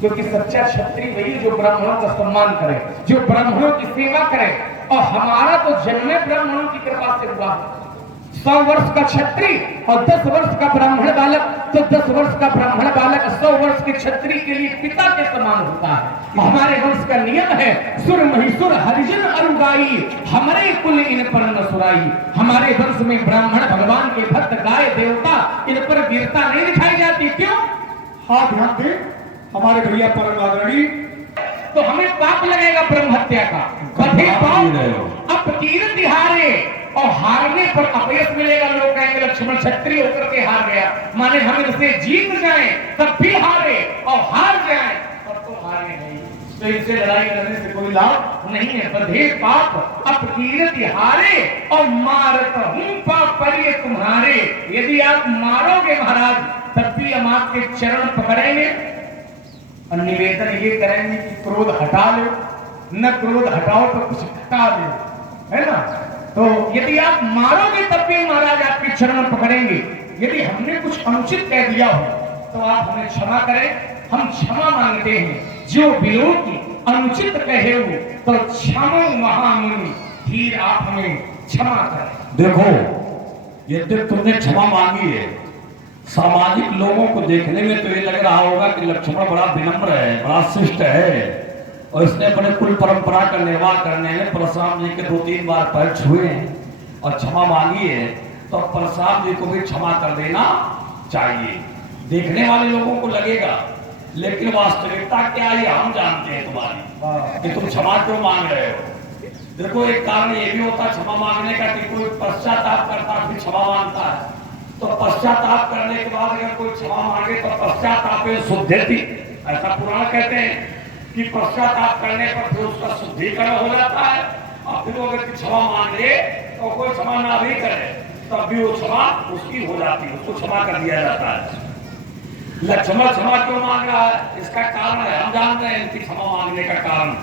क्योंकि सच्चा क्षत्रिय वही जो ब्राह्मणों का सम्मान करे, जो ब्राह्मणों की सेवा करे। और हमारा तो जन्म ब्राह्मणों की कृपा से हुआ। 100 वर्ष का क्षत्रिय और 10 वर्ष का ब्राह्मण बालक, तो 10 वर्ष का ब्राह्मण बालक 100 वर्ष के क्षत्रिय के लिए पिता के समान होता है। हमारे वंश का नियम है सुर महिसुर हरिजन अरुगाई हमारे कुल इन पर न सुराई। हमारे वंश में ब्राह्मण भगवान के भक्त गाय देवता इन पर वीरता नहीं दिखाई जाती। क्यों? हाँ ध्यान दे हमारे भैया परम आदरणीय, तो हमें पाप लगेगा ब्रह्म हत्या का। बधे पाप अपकीर्ति दिहारे और हारने पर अपयश मिलेगा। लोग कहेंगे लक्ष्मण क्षत्रिय होकर के हार गया, माने हम इनसे जीत जाएं तब भी हारे और हार जाएं तब तो हारे नहीं। तो इनसे लड़ाई करने से कोई लाभ नहीं है। बधे पाप अपकीर्ति हारे और मारत हूं पाप परिये तुम्हारे। यदि आप मारोगे महाराज तब भी हम आपके चरण पकड़ेंगे और निवेदन ये करेंगे कि क्रोध हटा लो, न क्रोध हटाओ तो कुछ हटा लो, है ना। तो यदि आप मारोगे तब भी महाराज आपके चरण पकड़ेंगे। यदि हमने कुछ अनुचित कह दिया हो तो आप हमें क्षमा करें, हम क्षमा मांगते हैं। जो विरोधी अनुचित कहे हो तो क्षमा महामुनि, धीर आप हमें क्षमा करें। देखो यद्यप तुमने क्षमा मांगी है, सामाजिक लोगों को देखने में तो ये लग रहा होगा कि लक्ष्मण बड़ा विनम्र है, बड़ा शिष्ट है और इसने अपने कुल परंपरा का निर्वाह करने में परशुराम जी के 2-3 बार पैर छुए हैं और क्षमा मांगी है, तो परशुराम जी को भी क्षमा कर देना चाहिए। देखने वाले लोगों को लगेगा, लेकिन वास्तविकता क्या है हम जानते हैं तुम्हारी, कि तुम क्षमा क्यों मांग रहे हो। देखो एक कारण ये भी होता क्षमा मांगने का कि कोई पश्चाताप करता फिर क्षमा मांगता है। तो पश्चाताप करने के बाद अगर कोई क्षमा मांगे तो पश्चाताप शुद्धि, ऐसा पुराण कहते हैं कि पश्चाताप करने पर फिर उसका शुद्धिकरण हो जाता है। और फिर वो व्यक्ति क्षमा मांगे तो कोई क्षमा ना भी करे तब भी वो क्षमा उसकी हो जाती है, उसको क्षमा कर दिया जाता है। लक्ष्मण क्षमा क्यों मांग रहा है, इसका कारण है हम जानते हैं। इनकी क्षमा मांगने का कारण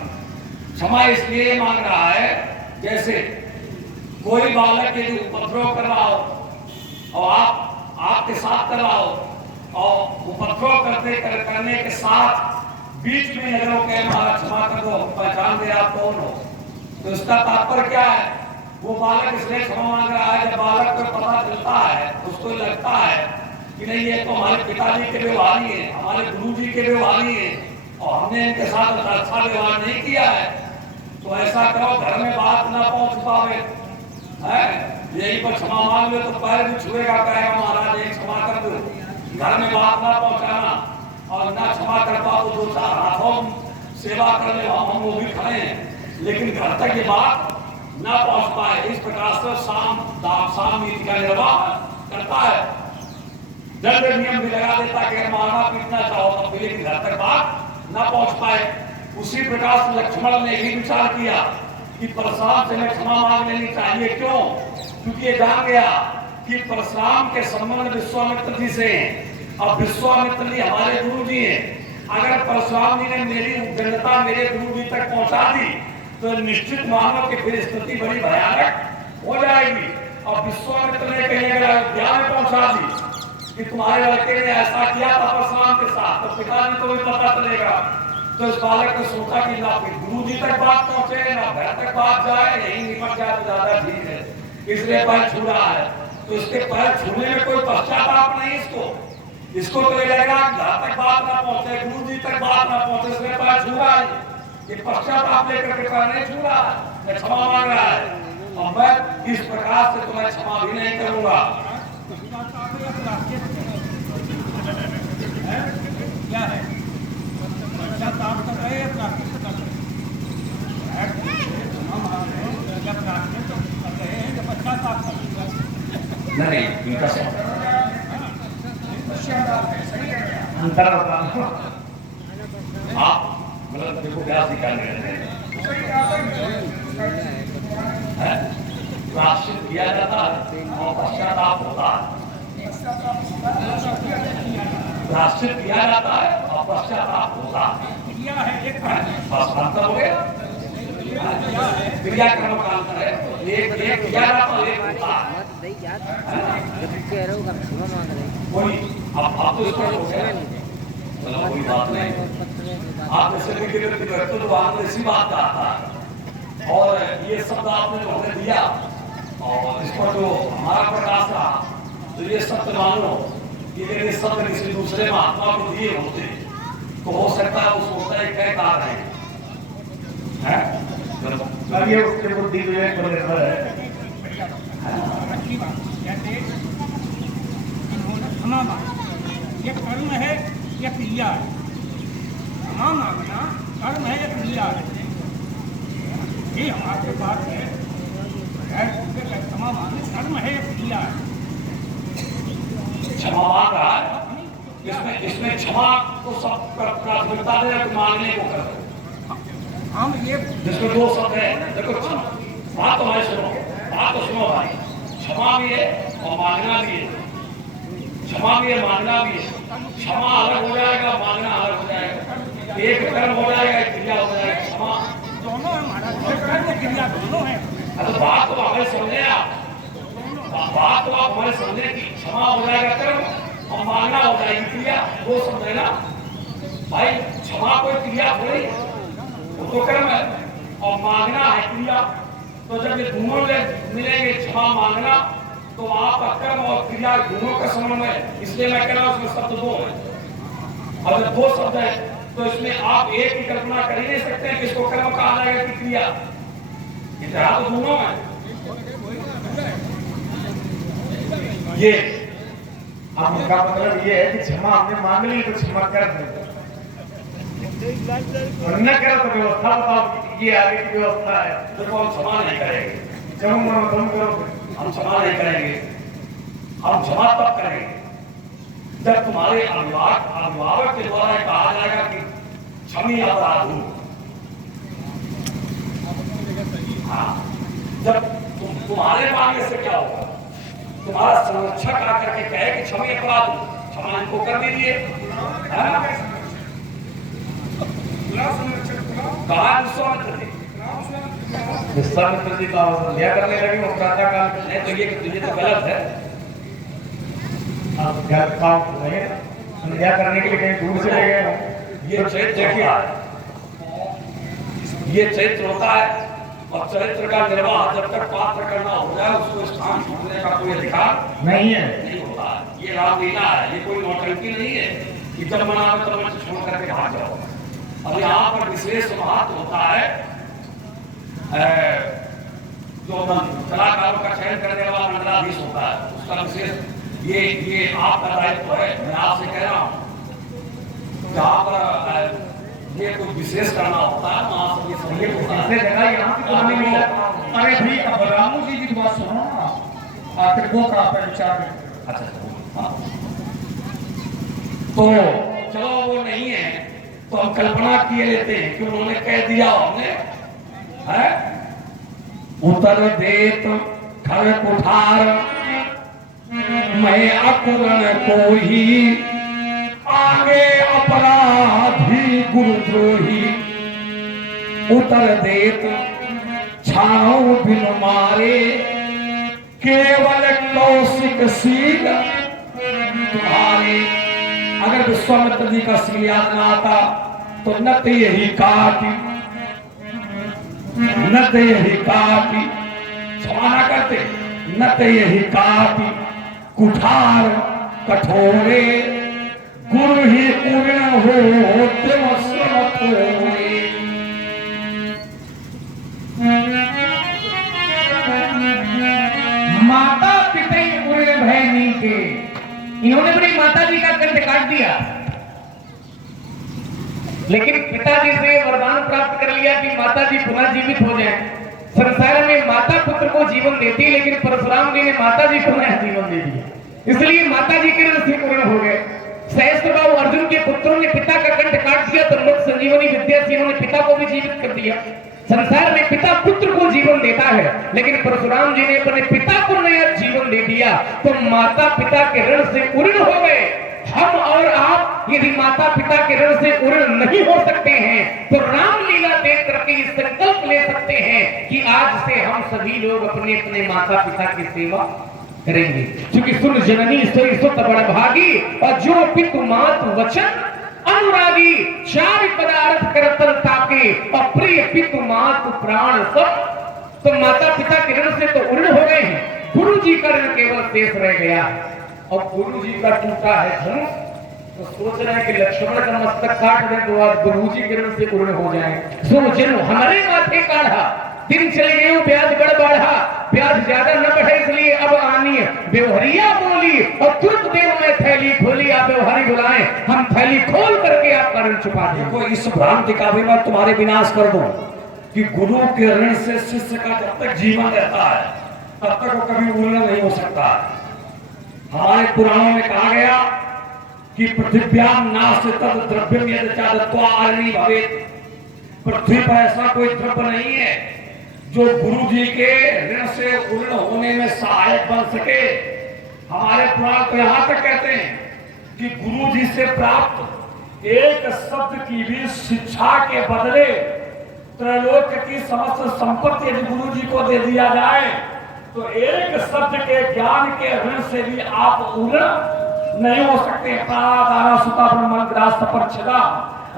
क्षमा इसलिए मांग रहा है, जैसे कोई बालक यदि उपद्रव कर रहा हो और आपके साथ कर रहा हो और उपद्रव करने के साथ बीच में अगर वो कहे हमारा क्षमा कर दो, पहचान दे आप कौन हो, तो इसका तात्पर्य क्या है। वो बालक इसलिए क्षमा मांग रहा है, जब बालक को पता चलता है, उसको लगता है कि नहीं ये तो हमारे पिताजी के व्यवहारी है, हमारे गुरु जी के व्यवहारी है और हमने इनके साथ अच्छा व्यवहार नहीं किया है, तो ऐसा करो घर में बात ना पहुंच पावे है, यही पर क्षमा मांग लो तो पैर भी छुएगा, कहेगा महाराज एक क्षमा कर दो। घर में बात ना पहुंचाना और ना क्षमा कर पाओ तो 2-4 हाथों सेवा कर ले, हम वो भी खड़े हैं, लेकिन घर तक ये बात ना पहुंच पाए। इस प्रकार से साम नीति का निर्वाह करता है। दंड नियम भी लगा देता है कि अगर मारना पीटना चाहो तो फिर घर तक बात ना पहुंच पाए। उसी प्रकार से लक्ष्मण ने भी विचार किया कि परशुराम से हमें क्षमा मांग लेनी चाहिए। क्यों? क्योंकि ये जान गया कि परशुराम के संबंध विश्वामित्र जी से हैं और विश्वामित्र जी हमारे गुरु जी हैं। अगर परशुराम जी ने मेरी उग्रता मेरे गुरु जी तक पहुंचा दी तो निश्चित मानो कि फिर स्थिति बड़ी भयानक हो जाएगी। और विश्वामित्र ने कहीं अगर अयोध्या में पहुंचा दी कि तुम्हारे लड़के ने ऐसा किया था परशुराम के साथ, तो पिताजी को भी पता चलेगा। तो इस बालक ने सोचा कि ना गुरु जी तक बात पहुंचे, ना घर तक बात जाए, यही निपट जाए तो ज्यादा ठीक है, इसलिए पैर छू रहा है। तो इसके पैर छूने में कोई पश्चाताप नहीं इसको तो ये लगेगा घर तक बात ना पहुंचे, गुरु जी तक बात ना पहुंचे, इसलिए पैर छू रहा है। ये पश्चाताप लेकर के पैर नहीं छू रहा है, क्षमा मांग रहा है। और मैं इस प्रकार से तुम्हें क्षमा भी नहीं करूंगा। क्या है पश्चाताप कर रहे हैं, प्राकृत कर रहे हैं, जब प्राकृत कर रहे हैं जब पश्चाताप कर रहे हैं। नहीं इनका अंतर होता है। आप मतलब देखो क्या सिखाने हैं, प्राश्चित किया जाता है और पश्चाताप होता है। प्राश्चित किया जाता है और पश्चाताप होता है। क्रिया है एक बस अंतर हो गया, क्रियाक्रम का अंतर है। एक किया जाता है, एक होता है। कोई आप तो इसको हो गया, चलो कोई बात नहीं। आप जैसे भी व्यक्ति करते हो तो आपने इसी बात कहा था, और ये शब्द आपने जो हमें दिया और इस पर जो हमारा प्रकाश रहा, तो ये सत्य मानो कि यदि सत्य किसी दूसरे महात्मा को दिए होते तो हो सकता है वो सोचता है क्या कहा रहे हैं। अब ये उसके बुद्धि विवेक पर निर्भर है। अच्छी बात जैसे क्षमा मांगना, ये कर्म है या क्रिया है? क्षमा मांगना कर्म है या क्रिया है? ये हमारे पास है, क्षमा मांगना कर्म है या क्रिया है? क्षमा मांग रहा है, इसमें क्षमा को सब प्राथमिकता दे तो मांगने को कर, हम ये जिसमें दो शब्द है। देखो बात तो भाई सुनो, बात तो सुनो भाई, क्षमा भी है और मांगना भी है। क्षमा भी है, मांगना भी है। क्षमा अलग हो जाएगा, मांगना अलग हो जाएगा। एक कर्म हो जाएगा, एक क्रिया हो जाएगा। क्षमा दोनों हमारा कर्म क्रिया दोनों है। अरे बात तो हमें समझे आप, बात तो आप हमारे समझे कि क्षमा हो जाएगा कर्म और मांगना हो जाएगी क्रिया, वो समझेगा भाई। क्षमा कोई क्रिया थोड़ी है, वो तो कर्म है, और मांगना है क्रिया। तो जब ये दोनों मिलेंगे, क्षमा मांगना, तो आप कर्म और क्रिया दोनों का समन्वय, इसलिए मैं कह रहा हूं उसमें शब्द दो है। और जब दो शब्द है तो इसमें आप एक की कल्पना कर ही नहीं सकते कि इसको कर्म कहा जाएगा कि क्रिया। ये तो दोनों है। ये अब उनका मतलब ये है कि क्षमा हमने मांग ली तो क्षमा कर दे, और न करो तो व्यवस्था बताओ, ये आगे की व्यवस्था है। देखो हम क्षमा नहीं करेंगे, तुम करो, हम क्षमा नहीं करेंगे। हम क्षमा तब करेंगे जब तुम्हारे अभिभावक के द्वारा कहा जाएगा कि क्षमी अपराध हूं। हाँ, जब तुम्हारे मांगने से क्या होगा, तुम्हारा संरक्षक आकर के कहे कि क्षमी अपराध हूं, क्षमा इनको कर दीजिए। कहा विश्वामित्र जी का संध्या करने लगे वो प्रातः काल में। नहीं, तो ये तो गलत है। आप घर का नहीं संध्या करने के लिए कहीं दूर से ले गए हो। ये चरित्र क्या है? ये चरित्र होता है, और चरित्र का निर्वाह जब तक पात्र करना हो जाए उसको स्थान छोड़ने का कोई अधिकार नहीं है, नहीं होता है। ये रामलीला है, ये कोई नौटंकी नहीं है कि जब मना में तब मंच छोड़ करके भाग जाओ। अब यहाँ पर विशेष महत्व होता है, जो कलाकारों का चयन करने वाला मंडलाधीश होता है, उसका विशेष ये आपका दायित्व है। मैं आपसे कह रहा हूँ जहाँ पर ये कुछ विशेष करना होता है वहाँ से ये संगीत होता है। जगह यहाँ की पुरानी मिला। अरे भाई अब रामू जी की बात सुनो ना, आखिर वो का पे विचार में। अच्छा हाँ। तो चलो वो नहीं है तो हम कल्पना किए लेते हैं कि उन्होंने कह दिया, हमने है उतर देत खर कुठार मैं अकुरण को ही आगे अपराधी गुरुद्रोही उतर देत छाओ बिन मारे केवल कौशिक सील तुम्हारे। अगर विश्वामित्र जी का श्री याद न आता तो नत यही काटी, नत यही काटी, क्षमा करते, नत यही काटी कुठार कठोरे, गुरु ही पूर्ण हो तुम थोड़े। माता पिता उड़े भय नीचे, इन्होंने अपनी माता जी का कंठ काट दिया, लेकिन पिताजी से वरदान प्राप्त कर लिया कि माता जी पुनः जीवित हो जाए। संसार में माता पुत्र को जीवन देती, लेकिन परशुराम जी ने माता जी को नया जीवन दे दिया, इसलिए माता जी के ऋण से पूर्ण हो गए। सहस्त्रबाहु अर्जुन के पुत्रों ने पिता का कंठ काट दिया, तो लोक संजीवनी विद्या से इन्होंने पिता को भी जीवित कर दिया। संसार में पिता पुत्र को जीवन देता है, लेकिन परशुराम जी ने अपने पिता को नया जीवन दे दिया, तो माता पिता के ऋण से पूर्ण हो गए। हम और आप यदि माता पिता के ऋण से पूर्ण नहीं हो सकते हैं, तो रामलीला देख करके ये संकल्प ले सकते हैं कि आज से हम सभी लोग अपने अपने माता पिता की सेवा करेंगे, क्योंकि सुन जननी सोई सुत बड़भागी, और जो पितु मातु वचन अनुरागी, चार पदार्थ करतल ताके, और प्रिय पितु मातु प्राण सब। तो माता पिता के ऋण से तो ऋण हो गए हैं, गुरु जी का ऋण केवल शेष रह गया। और गुरु जी का टूटा है धनुष, तो सोच रहे हैं कि लक्ष्मण का मस्तक काट दें तो आज गुरु जी के ऋण से पूर्ण हो जाए। सो जन्म हमारे माथे काढ़ा, दिन चले गए ब्याज बढ़ बढ़ा, ब्याज ज्यादा न बढ़े इसलिए अब आनी व्यवहारिया बोली, और तुरंत देव में थैली खोली, आप व्यवहारी बुलाएं, हम थैली खोल करके आपका ऋण चुका दें। देखो इस भ्रांति का भी मैं तुम्हारे विनाश कर दूं कि गुरु के ऋण से शिष्य का जब तक जीवन रहता है तब तक वो कभी पूर्ण नहीं हो सकता। हमारे पुराणों में कहा गया कि पृथ्व्याम नास्ति तद द्रव्यम यदि चादत्वा आरणी भवेत्। पृथ्वी पर ऐसा कोई द्रव्य नहीं है जो गुरु जी के ऋण से पूर्ण होने में सहायक बन सके। हमारे पुराण तो यहां तक कहते हैं कि गुरु जी से प्राप्त एक शब्द की भी शिक्षा के बदले त्रैलोक्य की समस्त संपत्ति यदि गुरु जी को दे दिया जाए तो एक शब्द के ज्ञान के ऋण से भी आप पूर्ण नहीं हो सकते।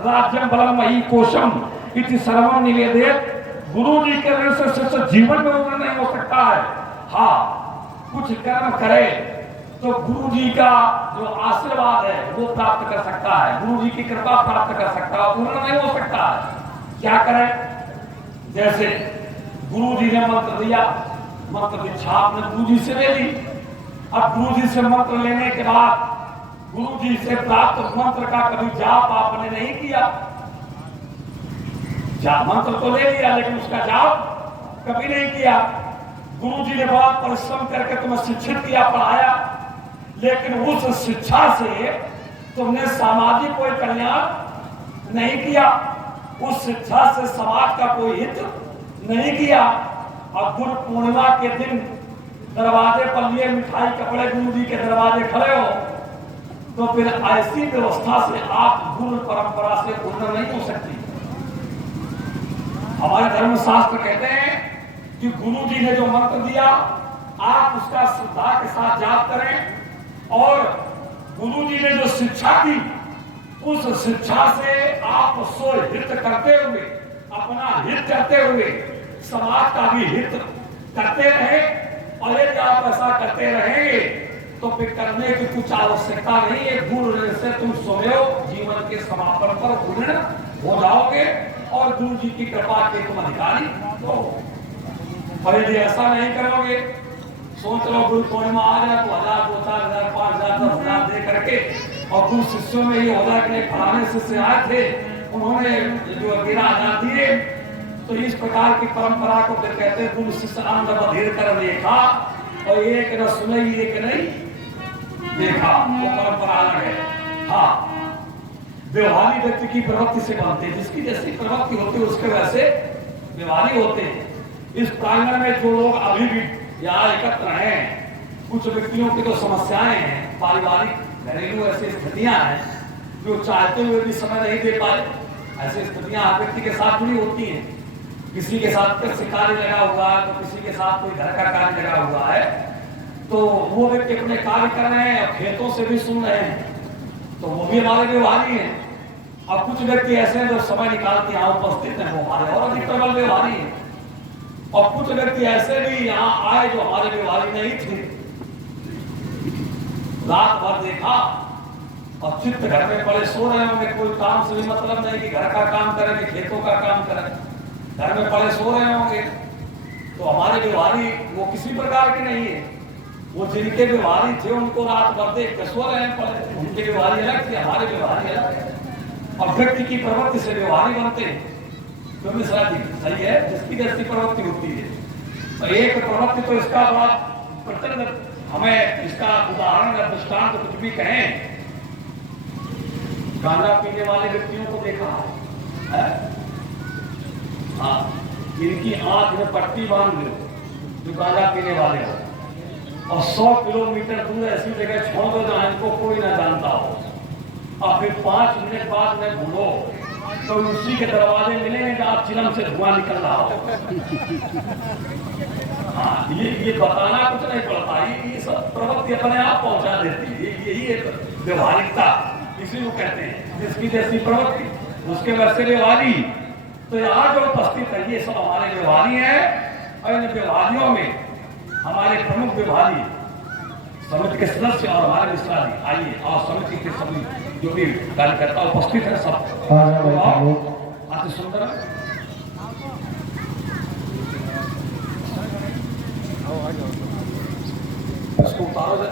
राज्यम बलम मही कोशम इति सर्वम निवेदित। गुरु जी के ऋण से शिष्य जीवन में पूर्ण नहीं हो सकता है। हाँ, कुछ कर्म करे तो गुरु जी का जो आशीर्वाद है वो प्राप्त कर सकता है, गुरु जी की कृपा प्राप्त कर सकता है, पूर्ण नहीं हो सकता है। क्या करें? जैसे गुरु जी ने मंत्र दिया, मंत्र दीक्षा आपने गुरु जी से ले ली। अब गुरु जी से मंत्र लेने के बाद गुरु जी से प्राप्त मंत्र का कभी जाप आपने नहीं किया। जाप मंत्र तो ले लिया लेकिन उसका जाप कभी नहीं किया। गुरु जी ने बहुत परिश्रम करके तुम्हें शिक्षित किया, पढ़ाया, लेकिन उस शिक्षा से तुमने सामाजिक कोई कल्याण नहीं किया, उस शिक्षा से समाज का कोई हित नहीं किया। और गुरु पूर्णिमा के दिन दरवाजे पर लिए मिठाई कपड़े गुरु जी के दरवाजे खड़े हो, तो फिर ऐसी व्यवस्था से आप गुरु परंपरा से पूर्ण नहीं हो सकती। हमारे धर्मशास्त्र कहते हैं कि गुरु जी ने जो मंत्र दिया आप उसका श्रद्धा के साथ जाप करें, और गुरु जी ने जो शिक्षा दी उस शिक्षा से आप स्वहित करते हुए, अपना हित करते हुए समाज का भी हित करते रहे। और यदि आप ऐसा करते रहेंगे तो फिर करने की कुछ आवश्यकता नहीं है। गुरु से तुम स्वयं जीवन के समापन पर पूर्ण हो जाओगे और गुरु जी की कृपा के तुम अधिकारी हो। और यदि ऐसा नहीं करोगे, सोच लो गुरु पूर्णिमा आ जाए तो 1000, 2000, 5000, 10,000 दे करके, और गुरु शिष्यों में ये होगा कि पुराने शिष्य आए थे उन्होंने जो 11,000 दिए, तो इस प्रकार की परंपरा को फिर कहते हैं गुरु शिष्य आनंद बधिर कर देखा, और एक न सुने एक नहीं देखा, वो परंपरा अलग है। हाँ, व्यवहारी व्यक्ति की प्रवृत्ति से बनते हैं, जिसकी जैसी प्रवृत्ति होती है उसके वैसे व्यवहारी होते हैं। इस प्रांगण में जो लोग अभी भी यहाँ एकत्र हैं, कुछ व्यक्तियों की तो समस्याएं हैं, पारिवारिक घरेलू ऐसी स्थितियां हैं जो चाहते हुए भी समय नहीं दे पाए। ऐसी स्थितियां हर व्यक्ति के साथ जुड़ी होती हैं। किसी के साथ कृषि कार्य लगा हुआ है तो किसी के साथ कोई घर का कार्य लगा हुआ है। तो वो व्यक्ति अपने कार्य कर रहे हैं और खेतों से भी सुन रहे हैं, तो वो भी हमारे व्यवहारी हैं। और कुछ व्यक्ति ऐसे हैं जो समय निकाल के यहाँ उपस्थित हैं, वो हमारे और अधिक प्रबल व्यवहारी हैं। और कुछ व्यक्ति ऐसे भी यहाँ आए जो हमारे व्यवहारी नहीं थे। रात भर देखा और चित्त घर में पड़े सो रहे होंगे, कोई काम से भी मतलब नहीं कि घर का काम करें कि खेतों का काम करें, घर में पड़े सो रहे होंगे। तो हमारे व्यवहारी वो किसी प्रकार के नहीं है। वो जिनके व्यवहारी थे उनको रात भर देख के सो रहे हैं पड़े, उनके व्यवहारी अलग थे, हमारे व्यवहारी अलग है। और व्यक्ति की प्रवृत्ति से व्यवहारी बनते हैं। तो मिश्रा जी सही है, जिसकी जैसी प्रवृत्ति होती है। तो एक प्रवृत्ति तो इसका बड़ा प्रचंड, हमें इसका उदाहरण या दृष्टांत कुछ भी कहें, गांजा पीने वाले व्यक्तियों को देखा है? हाँ, इनकी आंख में पट्टी बांध दो जो गांजा पीने वाले हो, और 100 किलोमीटर दूर ऐसी जगह छोड़ दो जहां इनको कोई ना जानता हो, और फिर 5 मिनट बाद में ढूंढो तो उसी के दरवाजे मिलेंगे जहां चिलम से धुआं निकल रहा हो। हाँ, ये बताना कुछ नहीं पड़ता, ये सब प्रवृत्ति अपने आप पहुंचा देती है। यही एक व्यवहारिकता इसी को कहते हैं, जिसकी जैसी प्रवृत्ति उसके वैसे व्यवहारी। तो यहाँ जो उपस्थित है ये सब हमारे व्यवहारी हैं। और इन व्यवहारियों में हमारे प्रमुख व्यवहारी समिति के सदस्य और हमारे मिश्रा जी, आइए और समिति के सभी जो भी कार्यकर्ता उपस्थित है सब अति सुंदर। इसको उतारो जरा।